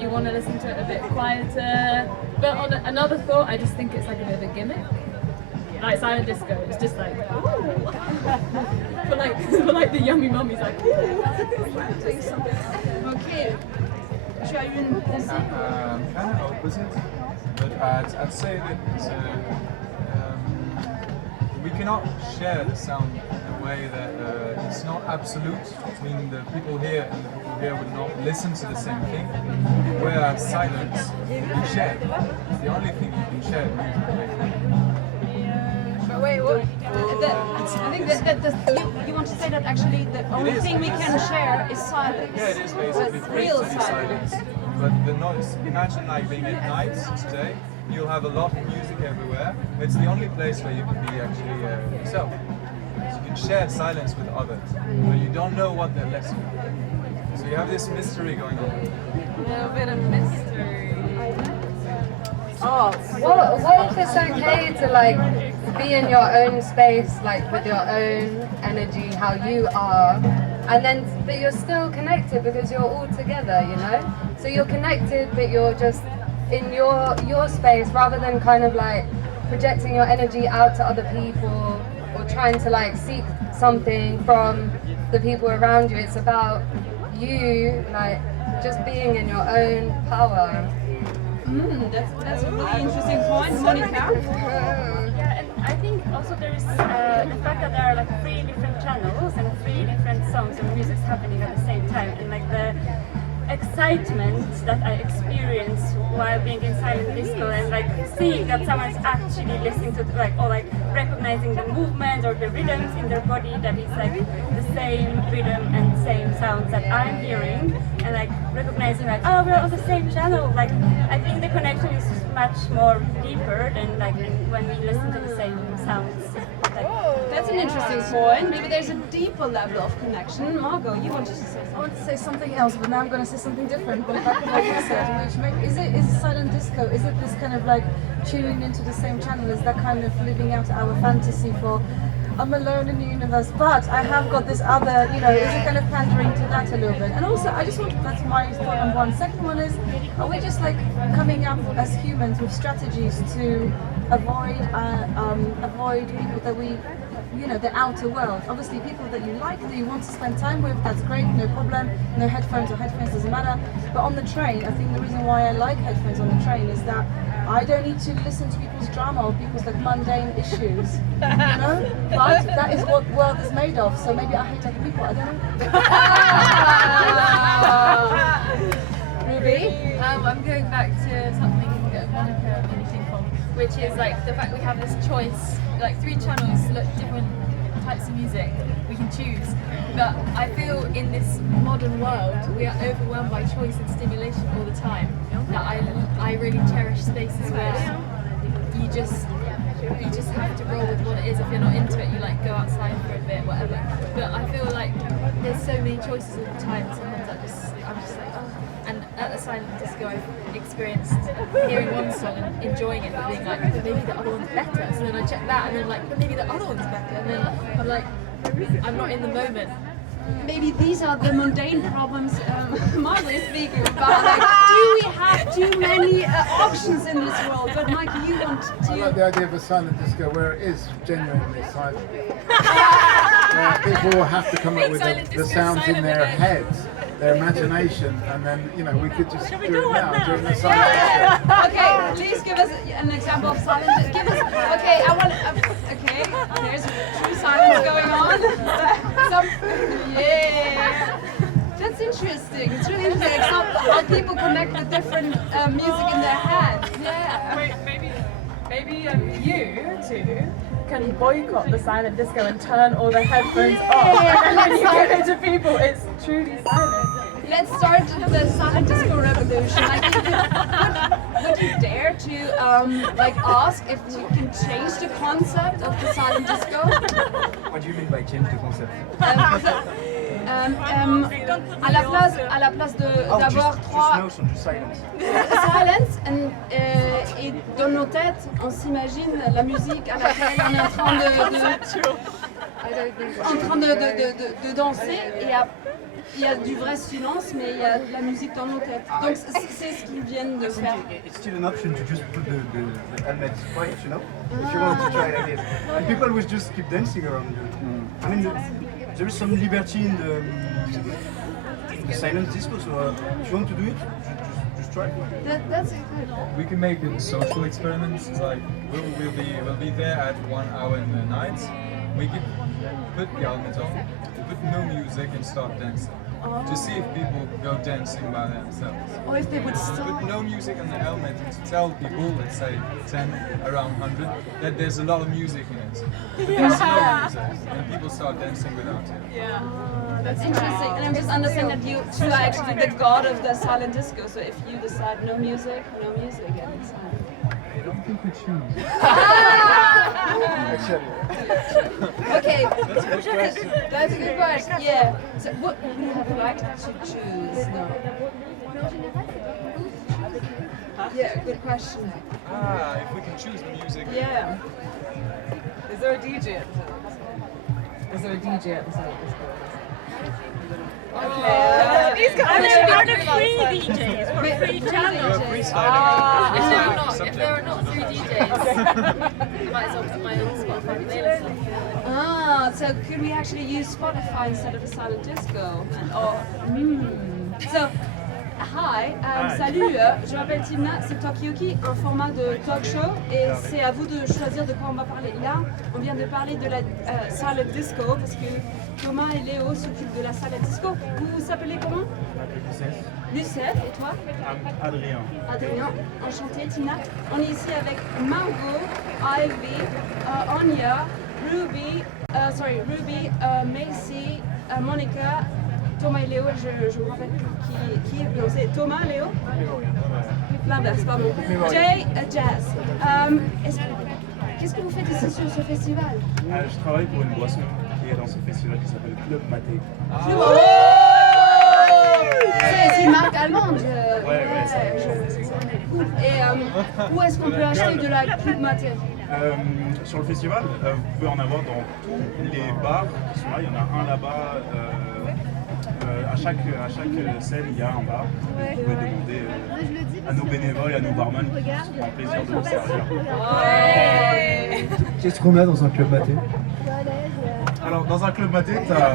you want to listen to it a bit quieter. But on another thought, I just think it's like a bit of a gimmick. Like silent disco, it's just like ooh. for like the yummy mummies, like ooh. Okay. Tu as eu une pensée? Kind of opposite, but I'd say that we cannot share the sound in a way that it's not absolute, meaning the people here and the people here would not listen to the same thing, whereas silence can be shared. It's the only thing you can share musically. Wait, what? I think that you want to say that actually the only thing we can share is silence. Yeah, it is basically Real silence. But the noise, imagine like being at night today, you'll have a lot of music everywhere. It's the only place where you can be actually yourself. So you can share silence with others, but you don't know what they're listening to. So you have this mystery going on. A little bit of mystery. Oh, what if it's okay to like be in your own space, like with your own energy, how you are, and then but you're still connected because you're all together, you know? So you're connected, but you're just in your space rather than kind of like projecting your energy out to other people or trying to like seek something from the people around you. It's about you like just being in your own power. That's a really interesting point, Monica. Yeah, and I think also there is the fact that there are like 3 different channels and 3 different songs and music happening at the same time, and like excitement that I experience while being in silent disco and like seeing that someone's actually listening to or recognizing the movement or the rhythms in their body that is like the same rhythm and same sounds that I'm hearing, and like recognizing like, oh, we're on the same channel. Like I think the connection is much more deeper than like when we listen to the same sounds. That's an interesting point. Maybe there's a deeper level of connection. Margot, you wanted to say something? I want to say something else, but now I'm going to say something different. But back to what you said, is it silent disco? Is it this kind of like tuning into the same channel? Is that kind of living out our fantasy for I'm alone in the universe? But I have got this other, is it kind of pandering to that a little bit? And also, I just want that's my thought on one. Second one is, are we just like coming up as humans with strategies to avoid people that we, the outer world. Obviously people that you like, that you want to spend time with, that's great, no problem. No headphones or headphones, doesn't matter. But on the train, I think the reason why I like headphones on the train is that I don't need to listen to people's drama or people's like mundane issues, But that is what world is made of, so maybe I hate other people, I don't know. Ruby? I'm going back to something that Monica made me think of, which is like the fact we have this choice, like 3 channels, different types of music we can choose. But I feel in this modern world we are overwhelmed by choice and stimulation all the time. That I really cherish spaces where you just have to roll with what it is. If you're not into it, you like go outside for a bit, whatever. But I feel like there's so many choices all the time. Sometimes I'm just like, oh. And at the silent disco, I've experienced hearing one song and enjoying it, but being like, but maybe the other one's better. So then I check that, and then like, but maybe the other one's better. And then I'm like, I'm not in the moment. Maybe these are the mundane problems Margot is speaking about. Like, do we have too many options in this world? But Mike, you want to... I like the idea of a silent disco where it is genuinely silent. Where people will have to come up with the sounds in their heads, their imagination, and then, we could just do it now during the silent disco. Okay, please give us an example of silent disco. Give us... Okay, I want... Okay, there's true silence going on. Yeah, that's interesting. It's really interesting how people connect with different music in their heads. Yeah. Wait, maybe you two can boycott the silent disco and turn all the headphones off, and then when you give it to people, it's truly silent. Let's start the silent disco revolution. I think would you dare to ask if you can change the concept of the silent disco? What do you mean by change the concept? À la place d'avoir trois silence et dans nos têtes on s'imagine la musique à laquelle on est en train de danser et il y a du vrai silence, mais il y a de la musique dans nos têtes. Donc c'est ce qu'ils viennent de faire. It's still an option to just put the helmet quiet, If you want to try like this. And people will just keep dancing around you. I mean, there is some liberty in the silent disco, so if you want to do it, just try. That's it. We can make it social experiments. It's like we'll be there at 1 hour in the night. We could put the helmet on, put no music, and start dancing. To see if people go dancing by themselves. Or if they would stop. Put no music on the helmet to tell people, let's say 10, around 100, that there's a lot of music in it. But there's no music, and people start dancing without it. Yeah. That's interesting. And I'm just understanding that you two are actually the god of the silent disco. So if you decide no music, and it's silent. I don't think we choose. Okay. That's a good question. That's a good question. Yeah. So what would you have liked to choose? No. Yeah, good question. If we can choose the music. Yeah. Is there a DJ at the silent disco? Okay. These guys are the free DJs for free channels. If there are not 3 DJs, I might as well put my own Spotify playlist. So could we actually use Spotify instead of a silent disco? So Hi, salut, je m'appelle Timna, c'est Talkaoke, un format de talk show et c'est à vous de choisir de quoi on va parler. Là, on vient de parler de la salle disco parce que Thomas et Léo s'occupent de la salle disco. Vous vous appelez comment? Je m'appelle Youssef. Youssef, et toi? Adrien. Adrien, enchanté Tina. On est ici avec Margot, Ivy, Anya, Ruby, Macy, Monica, Thomas et Léo, je me rappelle plus qui est. Non, c'est Thomas, Léo? L'inverse, pardon. Jay, Jazz. Qu'est-ce que vous faites ici sur ce festival? Je travaille pour une boisson qui est dans ce festival qui s'appelle Club Maté. C'est une marque allemande. C'est Et où est-ce qu'on peut acheter de la Club Maté? Sur le festival, vous pouvez en avoir dans tous les bars qui sont là. Il y en a un là-bas. À chaque scène, il y a un bar. Vous pouvez demander à nos bénévoles, à nos barman qui se font plaisir de vous servir. Qu'est-ce qu'on a dans un club maté? Alors, dans un club maté, tu as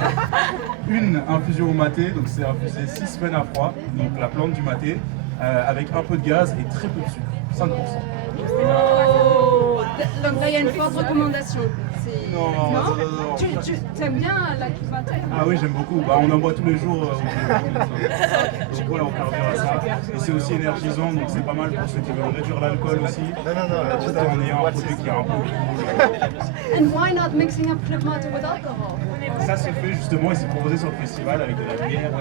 une infusion au maté, donc c'est infusé 6 semaines à froid, donc la plante du maté, avec un peu de gaz et très peu de sucre, 5%. Oh, donc là, il y a une forte recommandation. Non. Tu aimes bien la Club Maté? Ah oui, j'aime beaucoup. Bah, on en boit tous les jours. Donc voilà, on carburé à ça. Et c'est aussi énergisant, donc c'est pas mal pour ceux qui veulent réduire l'alcool aussi. Tout en ayant un produit qui a un peu de goût. And why not mixing up Club Maté with alcohol? Ça se fait justement et c'est proposé sur le festival avec de la bière.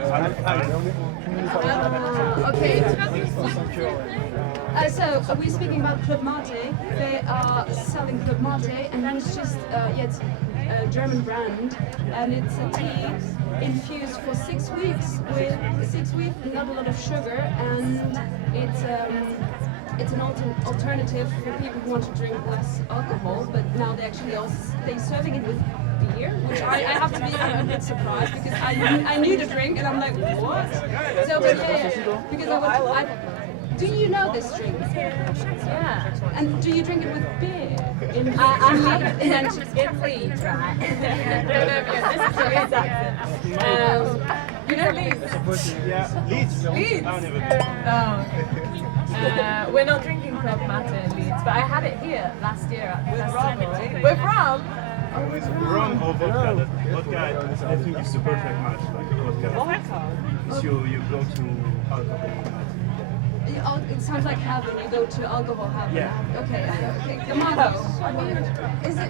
Okay. So we're speaking about Club Mate. They are selling Club Mate, and then it's just it's a German brand, and it's a tea infused for 6 weeks with not a lot of sugar, and it's an alternative for people who want to drink less alcohol. But now they're serving it with beer, which I have to be a bit surprised because I knew the drink and I'm like, what? So because do you know this drink? Yeah. And do you drink it with beer? I have in Leeds, right? This is the Leeds accent. You know Leeds? Yeah, Leeds. Leeds? We're not drinking Club Mate in Leeds, but I had it here last year at the festival. With rum? With rum or vodka. Vodka, I think it's the perfect match. Like vodka. If you go to alcohol. It sounds like heaven. You go to alcohol heaven. Yeah. Okay. Margot. I mean,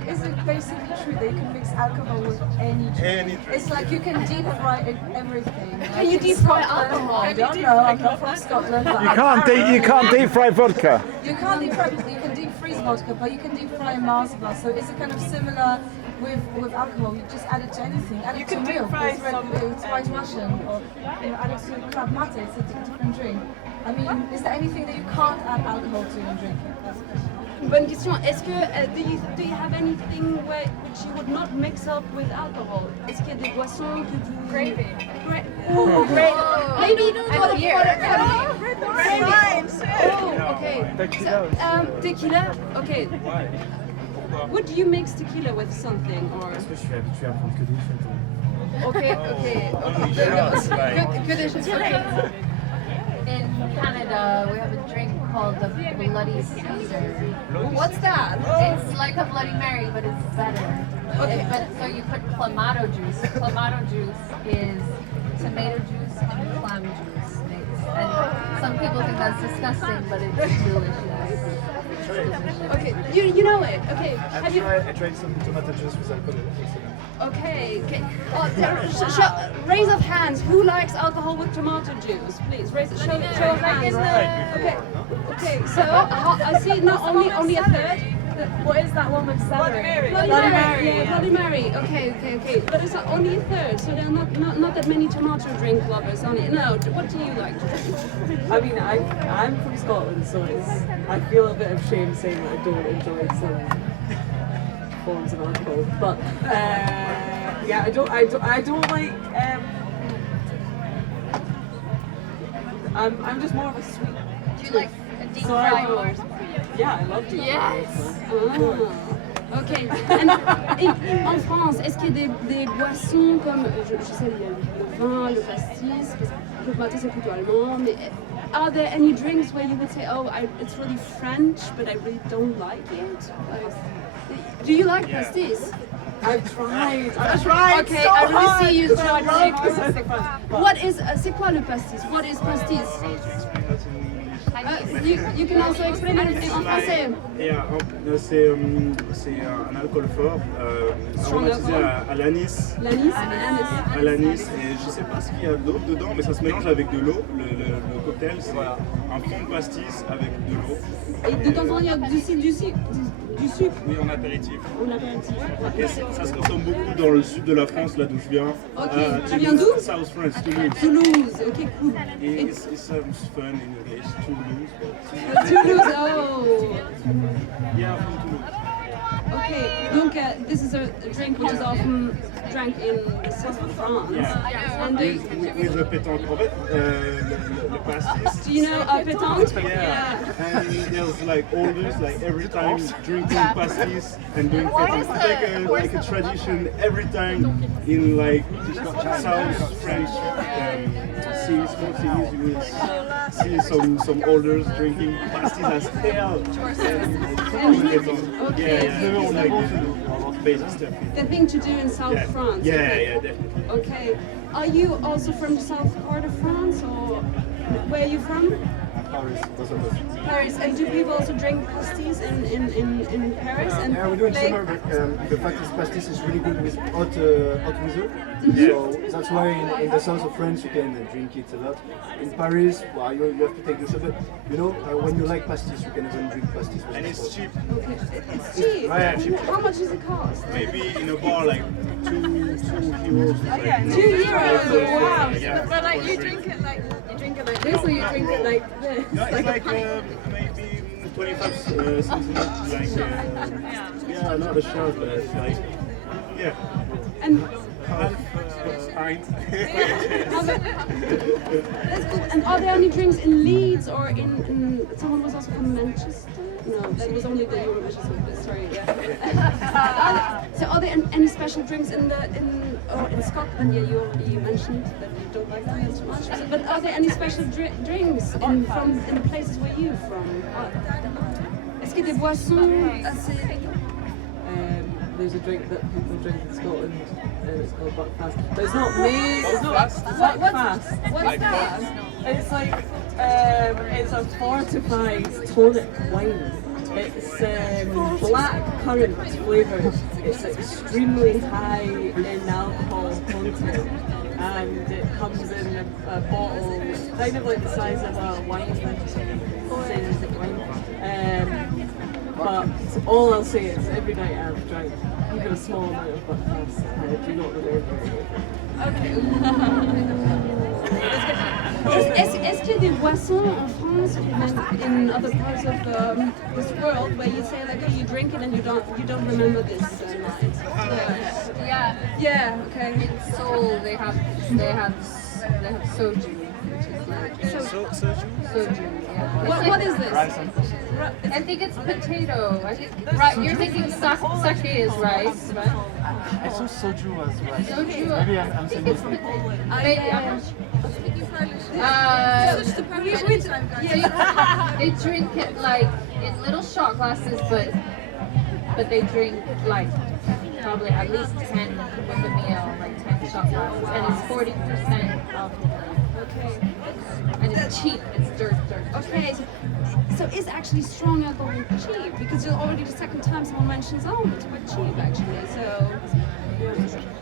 is it basically true that you can mix alcohol with any drink? Any drink. It's like you can deep fry everything. Can you deep fry alcohol? I don't know. I'm not from Scotland. But You can't deep fry vodka. You can't deep fry. You can deep freeze vodka, but you can deep fry Mars bar. So is it kind of similar with alcohol? You just add it to anything. Add it to milk. It's White Russian, or add it to Club Mate. It's a different drink. I mean, is there anything that you can't add alcohol to in drinking? Bonne question. Est-ce que do you have anything which you would not mix up with alcohol? Est-ce qu'il y a des boissons que vous Gravy. Maybe And beer. Red wine. Oh, okay. Tequila. Okay. Would you mix tequila with something or? Parce que je suis habitué à prendre que des shots. Okay. Que des shots. Okay. In Canada, we have a drink called the Bloody Caesar. What's that? It's like a Bloody Mary, but it's better. Okay. So you put clamato juice. Clamato juice is tomato juice and clam juice mixed. And some people think that's disgusting, but it's delicious. Okay, you know it. Okay. I tried some tomato juice with alcohol. Okay. Oh, raise of hands. Who likes alcohol with tomato juice? Please raise. Show of hands. Okay. So I see not only a third. What is that one with celery? Bloody Mary. Okay. But it's only a third, so there are not that many tomato drink lovers on it. No. What do you like to drink? I mean, I'm from Scotland, so I feel a bit of shame saying that I don't enjoy some forms of alcohol. But yeah, I don't like. I'm just more of a sweet. Do you like a deep fry more? Yeah, I love deep fries. Yes. Ok. En France, est-ce qu'il y a des boissons comme, je sais, il y a le vin, le pastis, parce que le matin c'est plutôt allemand, mais are there any drinks where you would say, oh, it's really French, but I really don't like it? Do you like pastis? I've tried. Okay, So I really hard, see you but I tried love to pastis. What is, c'est quoi le pastis? What is pastis? You can also explain it en français. C'est un alcool fort, aromatisé à l'anis. À l'anis, et je sais pas ce qu'il y a d'autre dedans, mais ça se mélange avec de l'eau. Le cocktail, c'est un fond de pastis avec de l'eau. Et de temps en temps, il y a du sucre. Oui, en apéritif. En Et ça se consomme beaucoup dans le sud de la France, là d'où je viens. Ok, tu viens d'où? South France, Toulouse. Toulouse, ok, cool. It sounds fun in English, Toulouse. Toulouse, oh. Yeah, from Toulouse. Okay, donc this is a drink which is often drank in the south of France. Yeah, And with the pétanque. En fait, le pastis. do you know pétanque? Yeah. And there's like orders, like every time drinking pastis and doing pétanque. Like a tradition every time in like South French cities, you will see some orders drinking pastis as hell. Okay. Yeah, it's like basic stuff. The thing to do in South France. Yeah, okay. yeah, definitely. Okay. Are you also from the south part of France, or where are you from? Paris, Paris. And do people also drink pastis in Paris? And yeah, we do in like, summer, but the fact is pastis is really good with hot weather. So that's why in the south of France you can drink it a lot. In Paris, well, you have to take the shot. But you know, when you like pastis, you can even drink pastis. And it's cheap. Okay. It's cheap. Yeah, cheap. How much does it cost? Maybe in a bar like 2 euros. Oh, yeah, 2 euros. Wow. Yeah. But like you drink it like this, or you drink it like this? No, it's like maybe 25 cents. Yeah, not a shot, but it's like, yeah. And half pint. That's cool. And are there any drinks in Leeds or in someone was also from Manchester? No, that was only the Eurovision song. Sorry, yeah. So are there any special drinks in Scotland? Yeah, you already mentioned that you don't like them as much. But are there any special drinks in the places where you're from? Est-ce qu'il y a des boissons assez? There's a drink that people drink in Scotland, and it's called Buckfast. But it's not made. It's not Buckfast. What's that? It's like it's a fortified tonic wine. It's black currant flavoured. It's extremely high in alcohol content, and it comes in a bottle kind of like the size of a wine. But all I'll say is every night I've drank even a small amount of Buckfast. I do not remember Okay. Est-ce qu'il y a des boissons en France or even in other parts of this world where you say like, oh, you drink it and you don't remember this night? Yeah. Yeah. Okay. In Seoul, they have soju, which is like soju. Yeah. What is this? I think it's potato. I think you're thinking sake is rice, right? I saw soju as rice. Soju. Maybe I'm saying this wrong. Maybe I'm not sure. They drink it like in little shot glasses, but they drink like probably at least 10 with a meal, like 10 shot glasses, and it's 40% alcohol. Okay. And it's cheap. It's dirt. Okay. So is actually strong alcohol cheap? Because you're already the second time someone mentions, oh, it's quite cheap actually. So,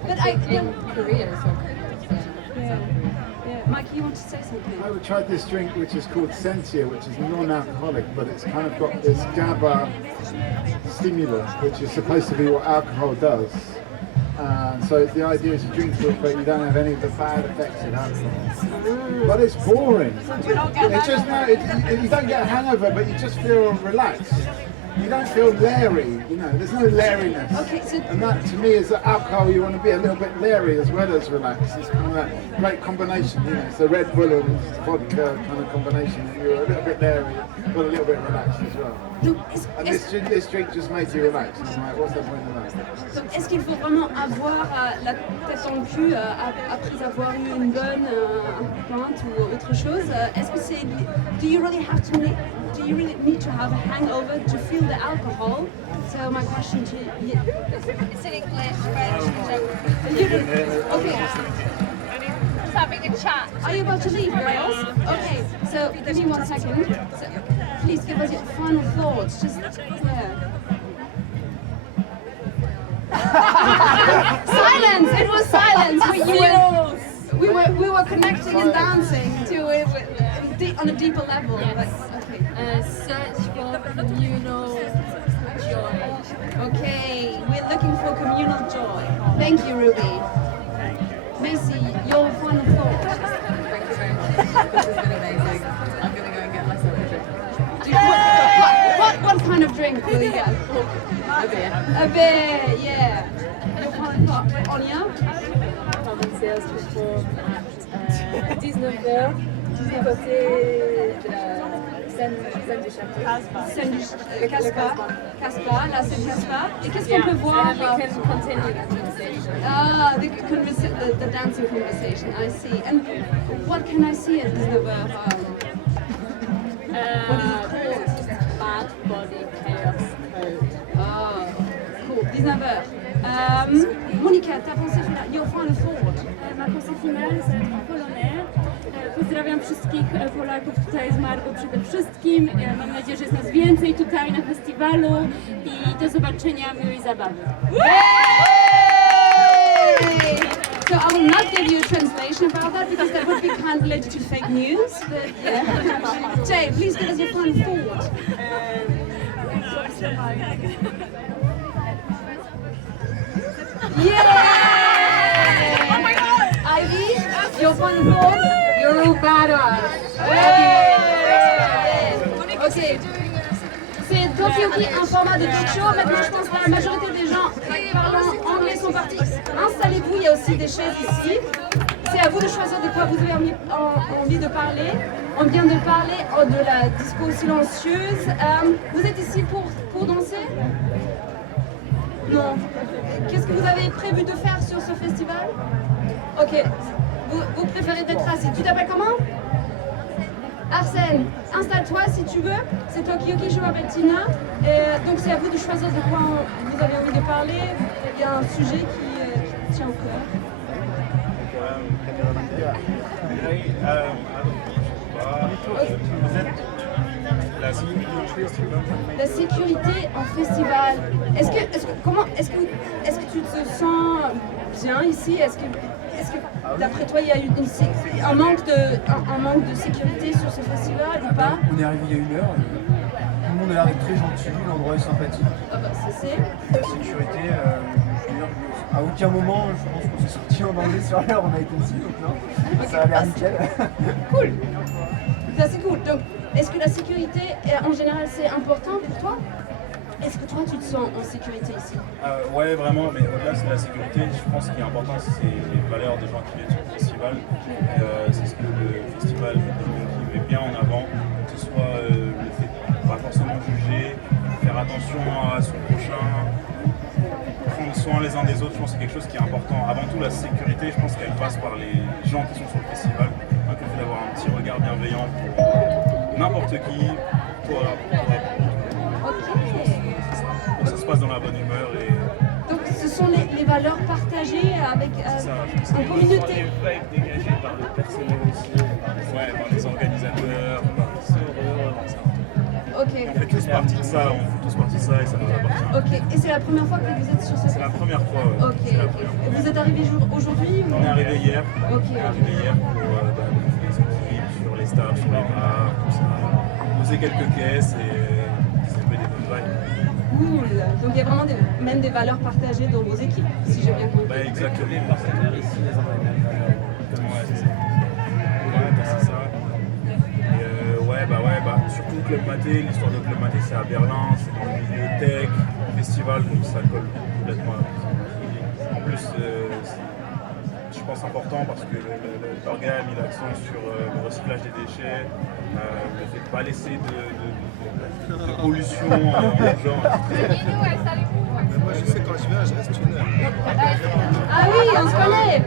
but in Korea, so. Yeah. Mike, you want to say something? I tried this drink which is called Sentia, which is non-alcoholic, but it's kind of got this GABA stimulant, which is supposed to be what alcohol does. So the idea is you drink it, but you don't have any of the bad effects of alcohol. But it's boring. You don't get it's just you don't get a hangover, but you just feel relaxed. you don't feel leery, you know, there's no leeriness. Okay, so and that to me is that alcohol, you want to be a little bit leery as well as relaxed. It's kind of that great combination, you know, it's the Red Bull and vodka kind of combination. You're a little bit leery, but a little bit relaxed as well. And this drink just made you relaxed. I'm like, what's the point of that? Donc, est-ce qu'il faut vraiment avoir la tête dans le cul après avoir eu une bonne pinte ou autre chose? Est-ce que c'est... Do you really need to have a hangover to feel the alcohol? So my question to you... It's in English, French, Okay. Just having a chat. Are you about to leave, girls? Okay, so give me 1 second. So, please give us your final thoughts. Just silence. It was silence. We were connecting and dancing to it on a deeper level. Yes. Okay. Search for communal joy. Okay, we're looking for communal joy. Thank you, Ruby. Macy, your final thought. Thank you very much. This has been amazing. I'm going to go and get myself a drink. What kind of drink will you get? A beer. A beer, yeah. Your final thought. Anya? Commencer à se perform at 19h du côté de la scène du château. Casbah, la scène Casbah. Et qu'est-ce qu'on peut voir? And we can continue the conversation. The dancing conversation, I see. And what can I see at 19h? What is it called? Bad Body Chaos Code. Oh, cool. 19h. Monika, ta pensée finale, your final thought. Ma pensée finale, c'est en polonais. Pozdrawiam wszystkich Polaków tutaj z Margo przede wszystkim. Mam nadzieję, że jest nas więcej tutaj na festiwalu i do zobaczenia, miłej zabawy. So I will not give you a translation about that because that would be candidate to fake news. But yeah. Jay, please give us your final thought. Yeah! Oh my God! Ivy, your final thought? You're all badass. Ok. C'est Talkaoke, un format de talk show. Maintenant, je pense que la majorité des gens parlant anglais sont partis. Installez-vous, il y a aussi des chaises ici. C'est à vous de choisir de quoi vous avez envie de parler. On vient de parler de la disco silencieuse. Vous êtes ici pour danser? Non. Qu'est-ce que vous avez prévu de faire sur ce festival? Ok. Vous préférez d'être assis. Tu t'appelles comment? Arsène, installe-toi si tu veux. C'est Talkaoke, je m'appelle Tina. Donc c'est à vous de choisir de quoi vous avez envie de parler. Il y a un sujet qui tient au cœur. La sécurité en festival. Est-ce que tu te sens bien ici? Est-ce que d'après toi il y a eu un manque de sécurité sur ce festival ou pas? On est arrivé il y a 1 heure. Tout le monde a l'air d'être très gentil, l'endroit est sympathique. Ah bah ça c'est. La sécurité, je veux dire, à aucun moment je pense qu'on s'est sorti en danger sur l'heure, on a été ici, donc non, ça a l'air nickel. Cool. Ça c'est cool. Donc est-ce que la sécurité en général c'est important pour toi? Est-ce que toi tu te sens en sécurité ici? Ouais, vraiment, mais au-delà de la sécurité, je pense qu'il est important, c'est les valeurs des gens qui viennent sur le festival. C'est ce que le festival met bien en avant, que ce soit le fait de pas forcément juger, faire attention à son prochain, prendre soin les uns des autres. Je pense que c'est quelque chose qui est important. Avant tout, la sécurité, je pense qu'elle passe par les gens qui sont sur le festival. Donc, le fait d'avoir un petit regard bienveillant pour n'importe qui, pour toi. Pour que ça se passe dans la bonne humeur. Donc ce sont les valeurs partagées avec en communauté. Dégagées par le personnel aussi, par les organisateurs, par les serveurs. Ok. On fait tous partie de ça, et ça nous appartient. Ok, et c'est la première fois que vous êtes sur cette... C'est la première fois, ouais. Ok. Et vous êtes arrivé aujourd'hui ou... On est arrivé hier. Ok. On est arrivé hier pour les équipes, sur les staffs, sur les bars, tout ça. Poser quelques caisses et distribuer des bonnes vibes. Cool. Donc il y a vraiment même des valeurs partagées dans vos équipes, si j'ai bien compris. Bah exactement. Les partenaires ici, les ont les mêmes valeurs. Ouais, c'est ça. Ouais, bah c'est ça. Et surtout que Club Maté, l'histoire de Club Maté c'est à Berlin, c'est dans le milieu tech, festival, donc ça colle complètement. En plus, je pense important parce que l'orga a mis l'accent sur le recyclage des déchets, le fait de ne pas laisser de pollution en genre. Moi je sais quand je viens, je reste une heure. Ah oui, on se connaît.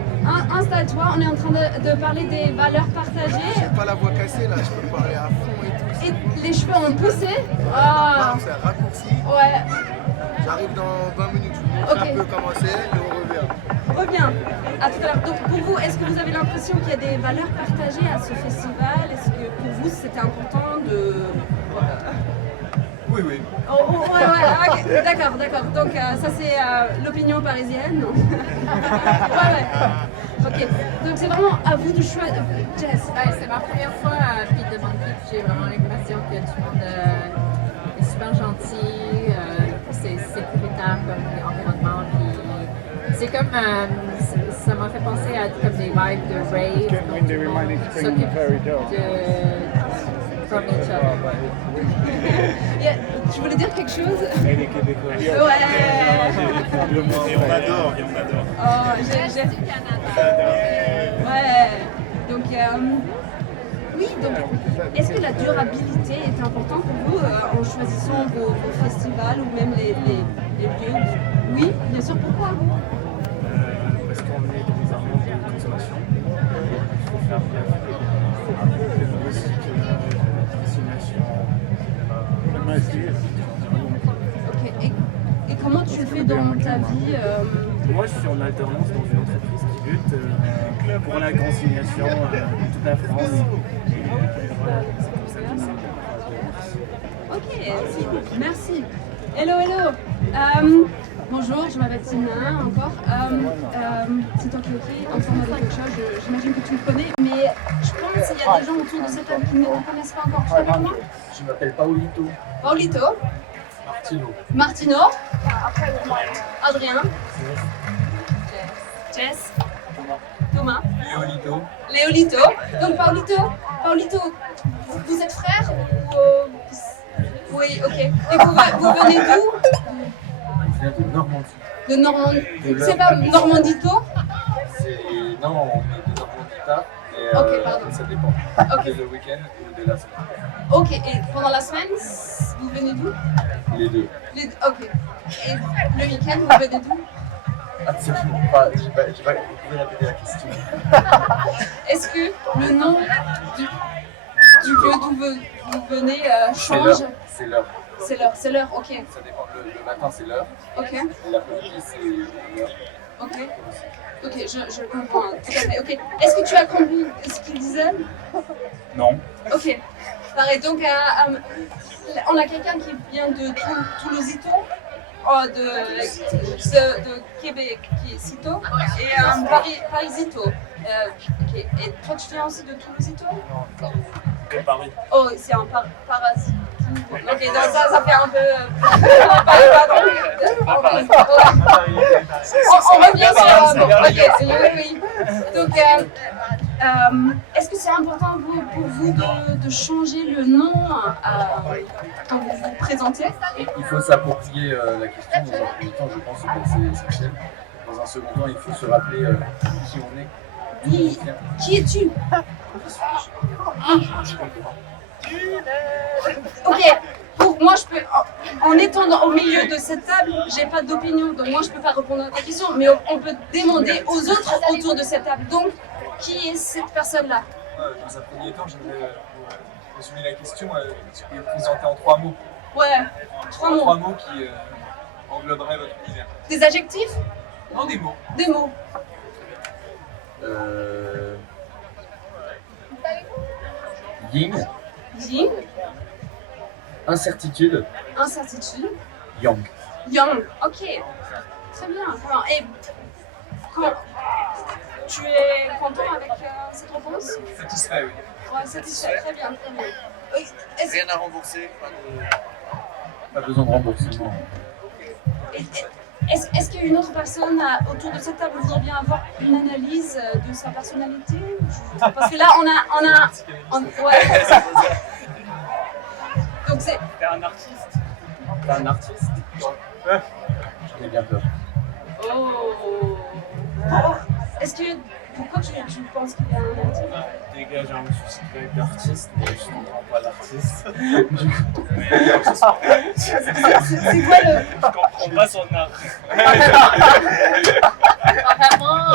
Insta, tu vois, on est en train de parler des valeurs partagées. J'ai pas la voix cassée là, je peux parler à fond et tout. Et les cheveux ont poussé. Ah. C'est un raccourci. Ouais. J'arrive dans 20 minutes, je vous montre un peu comment c'est et on revient. Reviens. À tout à l'heure. Donc pour vous, est-ce que vous avez l'impression qu'il y a des valeurs partagées à ce festival? Est-ce que pour vous c'était important de... Oui, oui. Oh, ouais, okay. D'accord. Donc ça c'est l'opinion parisienne. ouais. Ok. Donc c'est vraiment à vous de choisir. Jess. C'est ma première fois à Pete de Monkey, j'ai vraiment l'impression que tout le monde est super gentil, c'est sécuritaire comme environnement, puis c'est comme, ça m'a fait penser à comme des vibes de rave, donc tout le monde s'occupe from each other. Yeah, tu voulais dire quelque chose? Et les Québécois. Ouais. Et on adore. Oh, j'ai du Canada. Ouais. Donc, oui, donc, est-ce que la durabilité est importante pour vous en choisissant vos festivals ou même les lieux? Oui, bien sûr, pourquoi? Parce qu'on est dans un monde de consommation. Il faut faire gaffe à la consommation, Ok, et comment tu le fais dans ta vie? Moi, je suis en alternance dans une entreprise qui lutte pour la consignation de toute la France. Et voilà, c'est comme ça que ça. Ok, merci. Hello. Bonjour, je m'appelle Tina encore. C'est Talkaoke, en format de talk show. J'imagine que tu me connais, mais je pense qu'il y a des gens autour de cette table qui ne me connaissent pas encore. Tu t'appelles comment? Je m'appelle Paolito. Paolito. Martino. Adrien. Jess. Thomas. Léolito. Donc Paolito, vous êtes frères? Oui, ok. Et vous venez d'où? Je viens de Normandie. De Normandie. C'est pas Normandito? Non, on est de Normandita. Ok, pardon. Ça dépend. Ok. Le week-end ou de la semaine. Ok, et pendant la semaine, vous venez d'où? Les deux. Ok. Et le week-end, vous venez d'où? Absolument pas. Vous pouvez répéter la question. Est-ce que le nom du lieu d'où vous venez change? C'est l'heure. C'est l'heure, ok. Ça dépend. Le matin, c'est l'heure. Ok. Et l'après-midi, c'est l'heure. Ok, je comprends tout à fait. Ok. Est-ce que tu as compris ce qu'il disait? Non. Ok. Pareil, donc on a quelqu'un qui vient de Toulousito, de Québec, qui est Cito, et Parisito. Ok. Et toi, tu viens aussi de Toulousito? Non. De Paris. Oh, c'est un parasite. Ok, donc ça fait un peu... Pardon. On revient sur... Oui. Donc, est-ce que c'est important pour vous de changer le nom quand vous vous présentez? Il faut s'approprier la question. Dans un premier temps, je pense que c'est Michel. Dans un second temps, il faut se rappeler qui on est. Qui es-tu? Ok, pour moi je peux, en étant au milieu de cette table, j'ai pas d'opinion, donc moi je peux pas répondre à ta question, mais on peut demander aux autres autour de cette table. Donc, qui est cette personne-là? Dans un premier temps, j'aimerais résumer la question, tu peux présenter en 3 mots. Ouais, 3 mots. 3 mots qui engloberaient votre univers. Des adjectifs? Non, des mots. Des mots. Yin. Yin. Incertitude. Yang. Yang, ok. Très bien. Et tu es content avec cette réponse? Satisfait, oui. Ouais, satisfait, très bien. Oui. Rien à rembourser, pas besoin de remboursement. Est-ce qu'il y a une autre personne autour de cette table qui voudrait bien avoir une analyse de sa personnalité? Parce que là, on a ouais. T'es un artiste. T'es un artiste? Ouais. J'en ai bien peur. Oh. Est-ce que... Pourquoi tu penses qu'il y a un artiste? Dégage un souci d'artiste, mais je comprends pas l'artiste. C'est quoi le... Je comprends pas son art. Vraiment,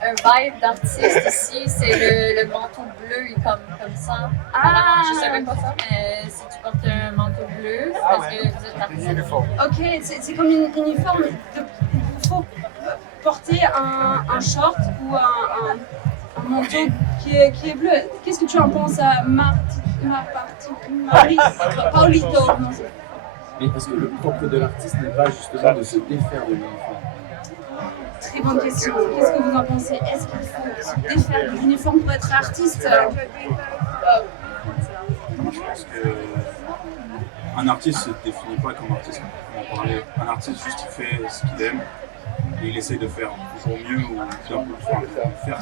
un vibe d'artiste ici, c'est le manteau bleu, comme ça. Ah. Je savais pas ça, mais si tu portes un manteau bleu, c'est parce que vous êtes artiste. Ok, c'est comme une uniforme. Il faut porter un short ou un manteau qui est bleu. Qu'est-ce que tu en penses à Paulito? Non, Mais parce que le propre de l'artiste n'est pas justement de se défaire de l'uniforme. Très bonne question. Qu'est-ce que vous en pensez? Est-ce qu'il faut se défaire de l'uniforme pour être artiste? Moi, je pense qu'un artiste ne se définit pas comme artiste. On en parlait. Un artiste, juste, il fait ce qu'il aime et il essaye de faire toujours mieux ou faire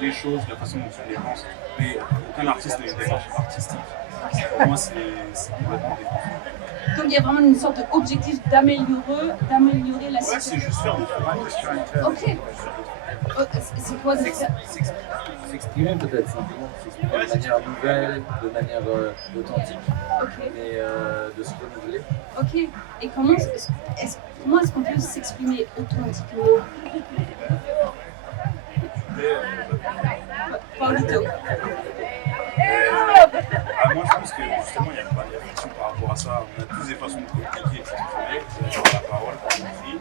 les choses de la façon dont il les pense. Mais aucun artiste n'a une démarche artistique. Pour moi, c'est complètement différent. Donc il y a vraiment une sorte d'objectif d'améliorer la situation. Ouais, c'est juste faire des choses. Ok. C'est quoi de faire? S'exprimer peut-être simplement, s'exprimer de manière nouvelle, de manière authentique, mais de se renouveler. Ok. Et comment est-ce qu'on peut s'exprimer authentiquement? Paulito. Moi, je pense que justement, il n'y a pas de réflexion par rapport à ça. On a tous des façons de communiquer et de s'exprimer. C'est la parole, comme on dit.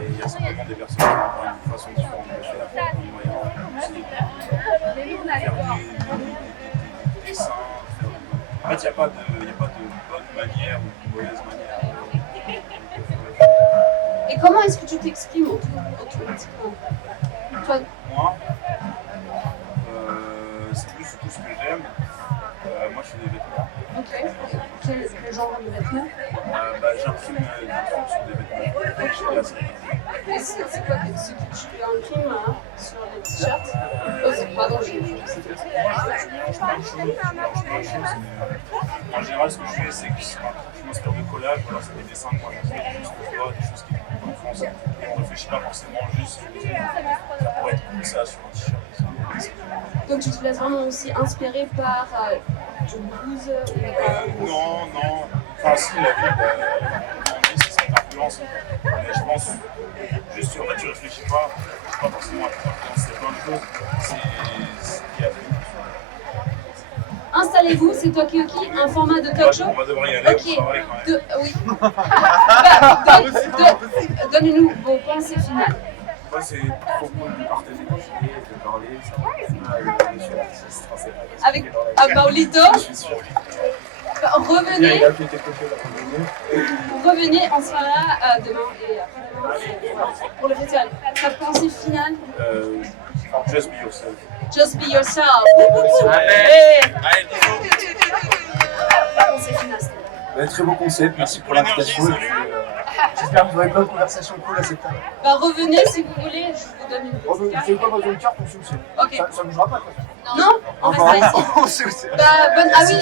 Et il y a simplement des personnes qui vont avoir une façon différente de faire, un moyen aussi. Faire des dessins. En fait, il n'y a pas de bonne manière ou de mauvaise manière. Et comment est-ce que tu t'exprimes automatiquement? Toi? Moi, c'est plus tout ce que j'aime. Moi, je fais des vêtements. Ok. Quel genre de vêtements? J'imprime des trucs sur des vêtements. Je fais la série. Et c'est quoi ce que tu imprimes sur les t-shirts? Pardon, j'ai Je mélange plein de choses. En général, ce que je fais, c'est que je m'inspire de collage, alors c'est des dessins que moi j'ai fait, des choses que je vois, des choses qui sont en France. Et on ne réfléchit pas forcément juste, ça pourrait être cool ça sur un t-shirt. Donc tu te laisses vraiment aussi inspiré par du blues Non. Enfin si, la vie, on dit c'est cette influence. Mais je pense, juste en fait, tu réfléchis pas forcément à influencer plein de choses. C'est ce qui a fait. Installez-vous, c'est Talkaoke, un format de talk show. On va devoir y aller, Ok. on travaille quand même. Oui. Donnez-nous vos pensées finales. Moi, c'est trop cool de partager des idées, de parler, ça je suis artiste. Avec Paulito. Je suis sûr. Revenez, Il a fait quelque chose à revenez, on sera là demain et après-demain pour le festival. Ta pensée finale? Just be yourself. Just be yourself. Allez. Ta pensée finale. Très beau concept, merci pour l'invitation. J'espère que vous aurez plein de conversations cool à cette table. Revenez si vous voulez, je vous donne une Vous petite savez pas dans une carte, on sait où c'est. Ok. Ça bougera pas quoi. Non, on restera ici. On sait où c'est. Ah oui.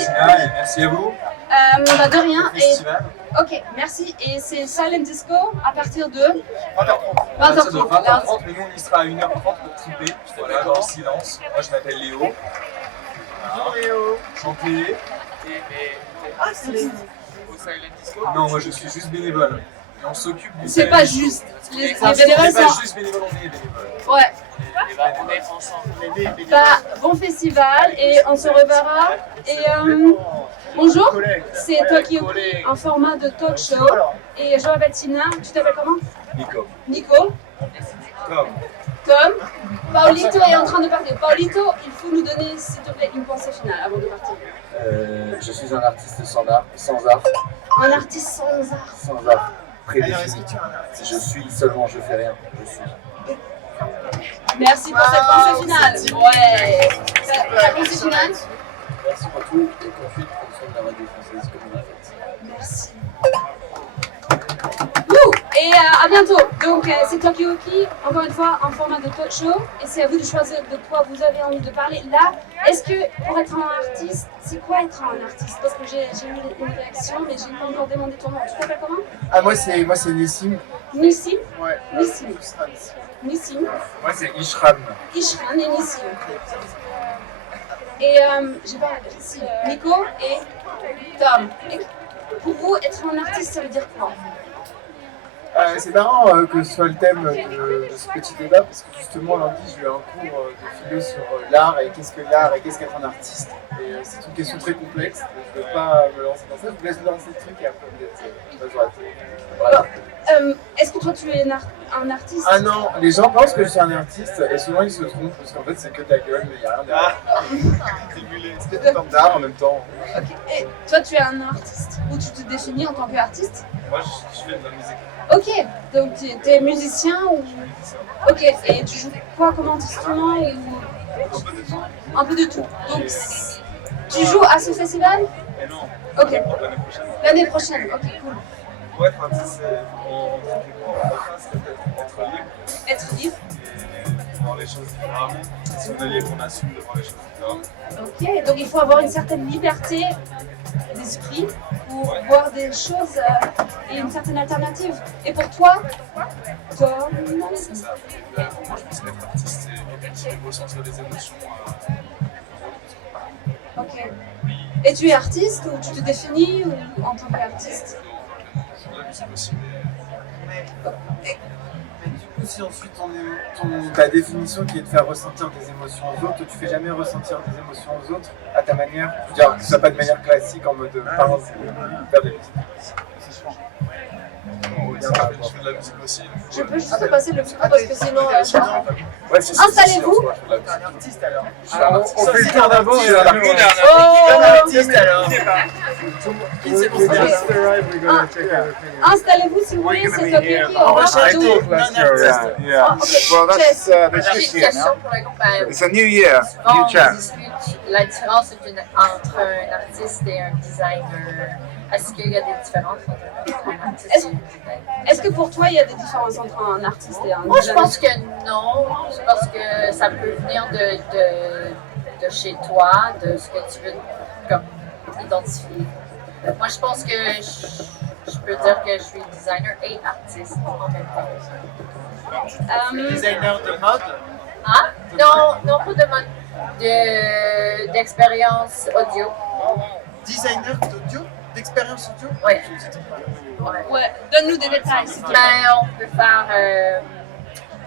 Merci à vous. De rien. Festival. Ok, merci. Et c'est Silent Disco à partir de 20h30. 20h30. Mais nous on y sera à 1h30 pour triper. Voilà, dans le silence. Moi je m'appelle Léo. Bonjour Léo. Chanté. Ah, c'est au Silent Disco? Non, moi je suis juste bénévole. Et on s'occupe du C'est Silent pas Disco. juste. Les On bénévoles n'est pas sont. juste bénévole, on est bénévole. Ouais. On est ensemble. Bon festival et on se reverra. Et bonjour, c'est Talkaoke, un format de talk show. Et je m'appelle Tina. Tu t'appelles comment? Nico. Tom. Paulito est en train de partir. Paulito, il faut nous donner, s'il te plaît, une pensée finale avant de partir. Je suis un artiste sans art. Un artiste sans art. Sans art. Prédéfini. Je suis seulement, je fais rien. Je suis. Merci pour cette pensée finale. Ouais. Ta pensée finale? Merci pour tout et profite pour le son de la radio française comme vous le faites. Merci. Wouh! Et à bientôt. Donc c'est Talkaoke, encore une fois en format de talk show, et c'est à vous de choisir de quoi vous avez envie de parler. Là, est-ce que pour être un artiste, c'est quoi être un artiste? Parce que j'ai eu une réaction, mais j'ai pas encore demandé ton nom. Tu t'appelles comment? Ah moi c'est Nissim. Nissim? Ouais. Nissim. Nissim. Moi c'est Ishram. Ishran et Nissim. Et j'ai pas ici Nico et Tom. Et pour vous, être un artiste, ça veut dire quoi? C'est marrant que ce soit le thème de ce petit débat parce que justement lundi j'ai eu un cours de philo sur l'art et qu'est-ce que l'art et qu'est-ce qu'être un artiste. Et c'est une question très complexe, donc je ne vais pas me lancer dans ça, je vous laisse lancer le truc et après peut-être voilà. Est-ce que toi tu es un artiste? Ah non, les gens pensent que je suis un artiste et souvent ils se trompent parce qu'en fait c'est que de la gueule mais il n'y a rien derrière. C'est des formes d'art en même temps. Ok. Et toi tu es un artiste ou tu te définis en tant qu'artiste? Moi je fais de la musique. Ok, donc tu es musicien ou... Ok, et tu joues quoi comme instrument ou... Un peu de tout. Donc tu joues à ce festival? Et non. Ok. L'année prochaine. L'année prochaine, ok, cool. Pour être artiste, on serait être libre. Être libre. Et voir les choses différemment. Si on est libre, on assume de voir les choses différemment. Ok, donc il faut avoir une certaine liberté d'esprit pour voir des choses et une certaine alternative. Et pour toi, C'est ça. Moi, je pense qu'être artiste, c'est ressentir des émotions. Ok. Et tu es artiste ou tu te définis ou en tant qu'artiste? La musique aussi, Mais du coup, si ensuite ta définition qui est de faire ressentir des émotions aux autres, tu fais jamais ressentir des émotions aux autres à ta manière, je veux dire que ce soit pas de manière classique en mode par exemple faire des musiques. je fais de la musique aussi. Je peux juste te passer le micro parce que sinon... Installez-vous. On fait le tour d'abord et Installez-vous si vous voulez, c'est Talkaoke. On va Yeah, yeah. Well, that's this year now. It's a new year, new On chapter. discute la différence entre un artiste et un designer. Est-ce qu'il y a des différences entre un artiste et un designer? Est-ce que pour toi, il y a des différences entre un artiste et un designer? Moi, je pense que non. Je pense que ça peut venir de chez toi, de ce que tu veux comme, identifier. Moi, je pense que je peux dire que je suis designer et artiste en même temps. Designer de mode? Hein? Non, pas de mode. D'expérience audio. Designer d'audio? D'expérience audio? Oui. Ouais, donne-nous des détails s'il te plaît. Ben, on peut faire.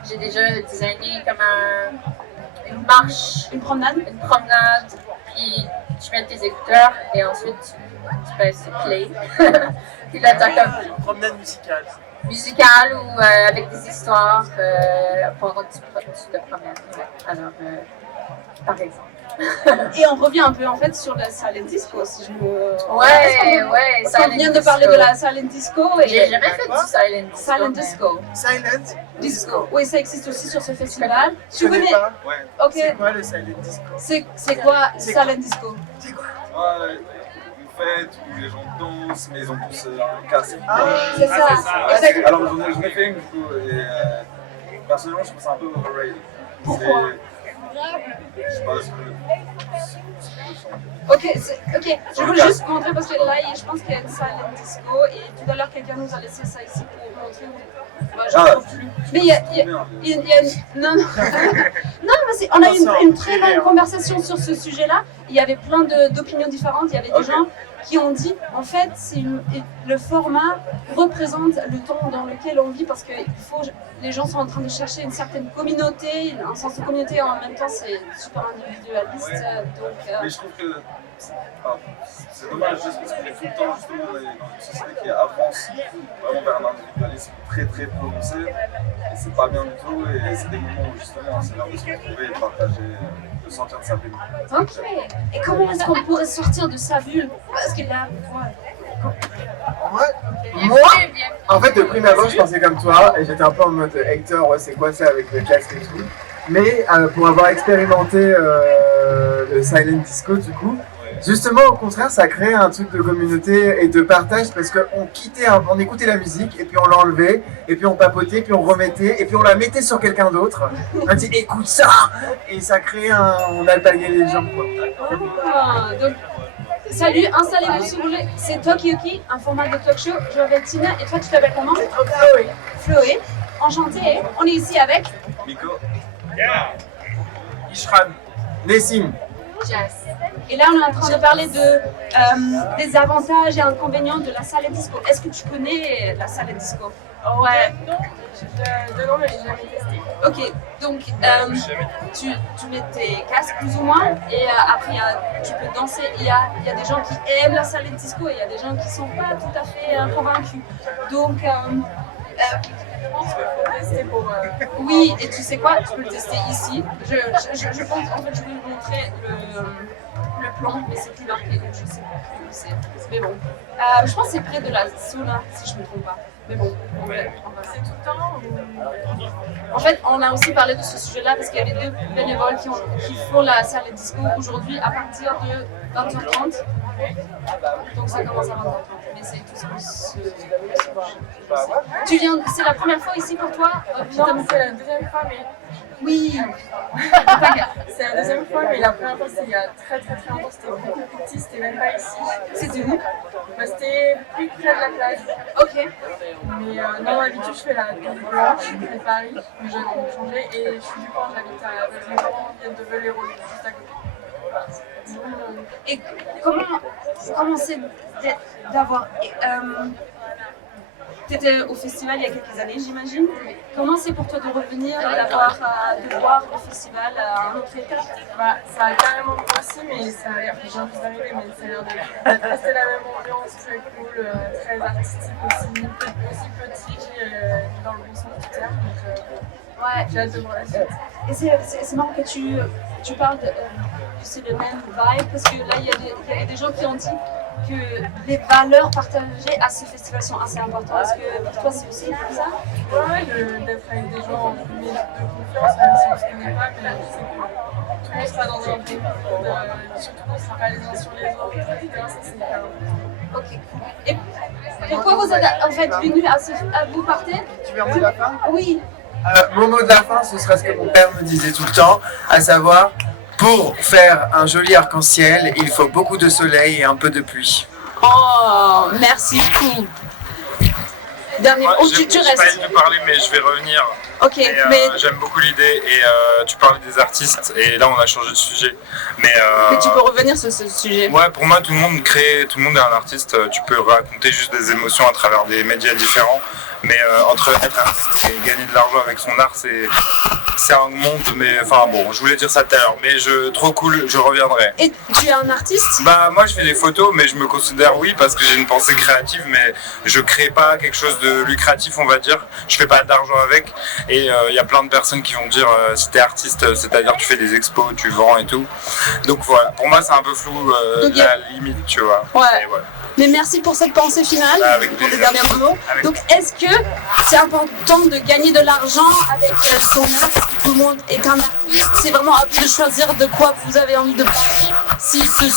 J'ai déjà designé comme une marche. Une promenade? Une promenade, puis tu mets tes écouteurs et ensuite tu pèses sur play. Puis là, t'as comme. Une promenade musicale. Musicale ou avec des histoires pendant que tu te promènes. Ouais. Alors, par exemple. Et on revient un peu en fait sur la silent disco si je me... Ouais, parce qu'on vient de parler de la silent disco et... J'ai jamais fait du silent disco. Silent disco. Oui, ça existe aussi sur ce festival. Tu connais pas? Ouais. Ok. C'est quoi le silent disco? C'est quoi silent disco? C'est quoi? Une fête où les gens dansent, mais ils ont tous un casque. C'est ça. Exactement. Alors j'en ai fait une du coup, et personnellement je trouve ça un peu overrated. Pourquoi? Je sais pas, Ok, je veux juste montrer parce que là, je pense qu'il y a une silent disco et tout à l'heure, quelqu'un nous a laissé ça ici pour montrer. Moi, je ne trouve plus. Mais il y a une... Non, mais on a eu une très longue conversation sur ce sujet-là. Il y avait plein d'opinions différentes. Il y avait des gens qui ont dit, en fait, le format représente le temps dans lequel on vit parce que les gens sont en train de chercher une certaine communauté, un sens de communauté en même temps, c'est super individualiste. Donc, mais je trouve que c'est dommage juste parce qu'on est tout le temps justement dans une société qui avance vraiment vers un individualisme très très prononcé et c'est pas bien du tout et c'est des moments où justement c'est l'heure de se retrouver et de partager, de sortir de sa bulle. Ok, et comment est-ce qu'on pourrait sortir de sa bulle? Parce que là, Moi, en fait, de prime abord, je pensais comme toi et j'étais un peu en mode hater, ouais, c'est quoi ça avec le casque et tout. Mais pour avoir expérimenté le silent disco, du coup, Justement, au contraire, ça crée un truc de communauté et de partage parce on écoutait la musique et puis on l'enlevait et puis on papotait, puis on remettait et puis on la mettait sur quelqu'un d'autre. On dit écoute ça et ça crée on alpaguait les gens quoi. Ah, donc, salut, installez-vous si vous voulez. C'est Talkaoke, un format de talk show. Je m'appelle Tina et toi tu t'appelles comment? Chloé. Chloé. Enchantée. On est ici avec Nico. Yeah. Ishran. Nessim. Jess. Et là, on est en train de parler des avantages et inconvénients de la salle disco. Est-ce que tu connais la salle disco? Ouais. De nom, mais j'ai jamais testé. Ok, donc tu mets tes casques plus ou moins et après tu peux danser. Il y a des gens qui aiment la salle disco et il y a des gens qui sont pas tout à fait convaincus. Donc je pense qu'il faut tester pour. Oui, et tu sais quoi? Tu peux le tester ici. Je pense, en fait, je vais vous montrer le plan, mais c'est plus marqué, donc je sais pas où c'est. Mais bon, je pense que c'est près de la sauna, si je ne me trompe pas. Mais bon, on va. C'est tout le temps ou... En fait, on a aussi parlé de ce sujet-là parce qu'il y avait 2 bénévoles qui font la salle disco aujourd'hui à partir de 20h30. Donc ça commence à 20h30. Mais c'est tout ce que tu viens, c'est la première fois ici pour toi? Non, c'est la deuxième fois, mais... Oui. C'est la deuxième fois, mais la première fois c'était il y a très longtemps, c'était beaucoup plus petit, c'était même pas ici. C'était où? C'était plus près de la plage. Ok. Mais non, d'habitude je fais la Tour Blanche, près de Paris, mais j'ai changé et je suis du coin, j'habite à... Mes parents viennent de Velero, juste à côté. Et comment c'est d'avoir... T'étais au festival il y a quelques années, j'imagine. Comment c'est pour toi de revenir et de voir le festival à un autre état? Bah, ça a carrément grossi, mais ça a l'air, j'ai envie d'arriver, mais ça a l'air d'être resté la même ambiance, très cool, très artistique aussi petit dans le bon sens du terme. Donc, ouais. J'ai hâte de voir la suite. Et c'est marrant que tu parles de c'est le même vibe, parce que là, il y a des gens qui ont dit que les valeurs partagées à ce festival sont assez importantes. Est-ce que pour toi, c'est aussi comme ça? Ouais, d'être avec des gens de confiance, même si on ne se connaît pas, mais c'est que tout le monde sera dans un groupe, surtout qu'on ne sera pas les uns sur les autres, etc. Ça, c'est hyper important. Ok. Et pourquoi vous êtes en fait venus à vous partez? Tu veux un mot de la fin? Oui. Mon mot de la fin, ce serait ce que mon père me disait tout le temps, à savoir, pour faire un joli arc-en-ciel, il faut beaucoup de soleil et un peu de pluie. Oh, merci beaucoup. Dernier, moi, tu restes. J'ai pas envie de parler, mais je vais revenir. Ok, mais j'aime beaucoup l'idée et tu parlais des artistes et là on a changé de sujet. Mais tu peux revenir sur ce sujet. Ouais, pour moi tout le monde est un artiste. Tu peux raconter juste des émotions à travers des médias différents. Mais entre être artiste et gagner de l'argent avec son art, c'est un monde, mais enfin bon, je voulais dire ça tout à l'heure, mais trop cool, je reviendrai. Et tu es un artiste? Bah moi je fais des photos, mais je me considère oui parce que j'ai une pensée créative, mais je crée pas quelque chose de lucratif, on va dire. Je fais pas d'argent avec, et il y a plein de personnes qui vont dire si t'es artiste, c'est-à-dire tu fais des expos, tu vends et tout. Donc voilà, pour moi c'est un peu flou la limite, tu vois. Ouais. Mais merci pour cette pensée finale, pour les derniers mots. Donc est-ce que c'est important de gagner de l'argent avec son art? Tout le monde est un artiste. C'est vraiment à vous de choisir de quoi vous avez envie de parler. Si ce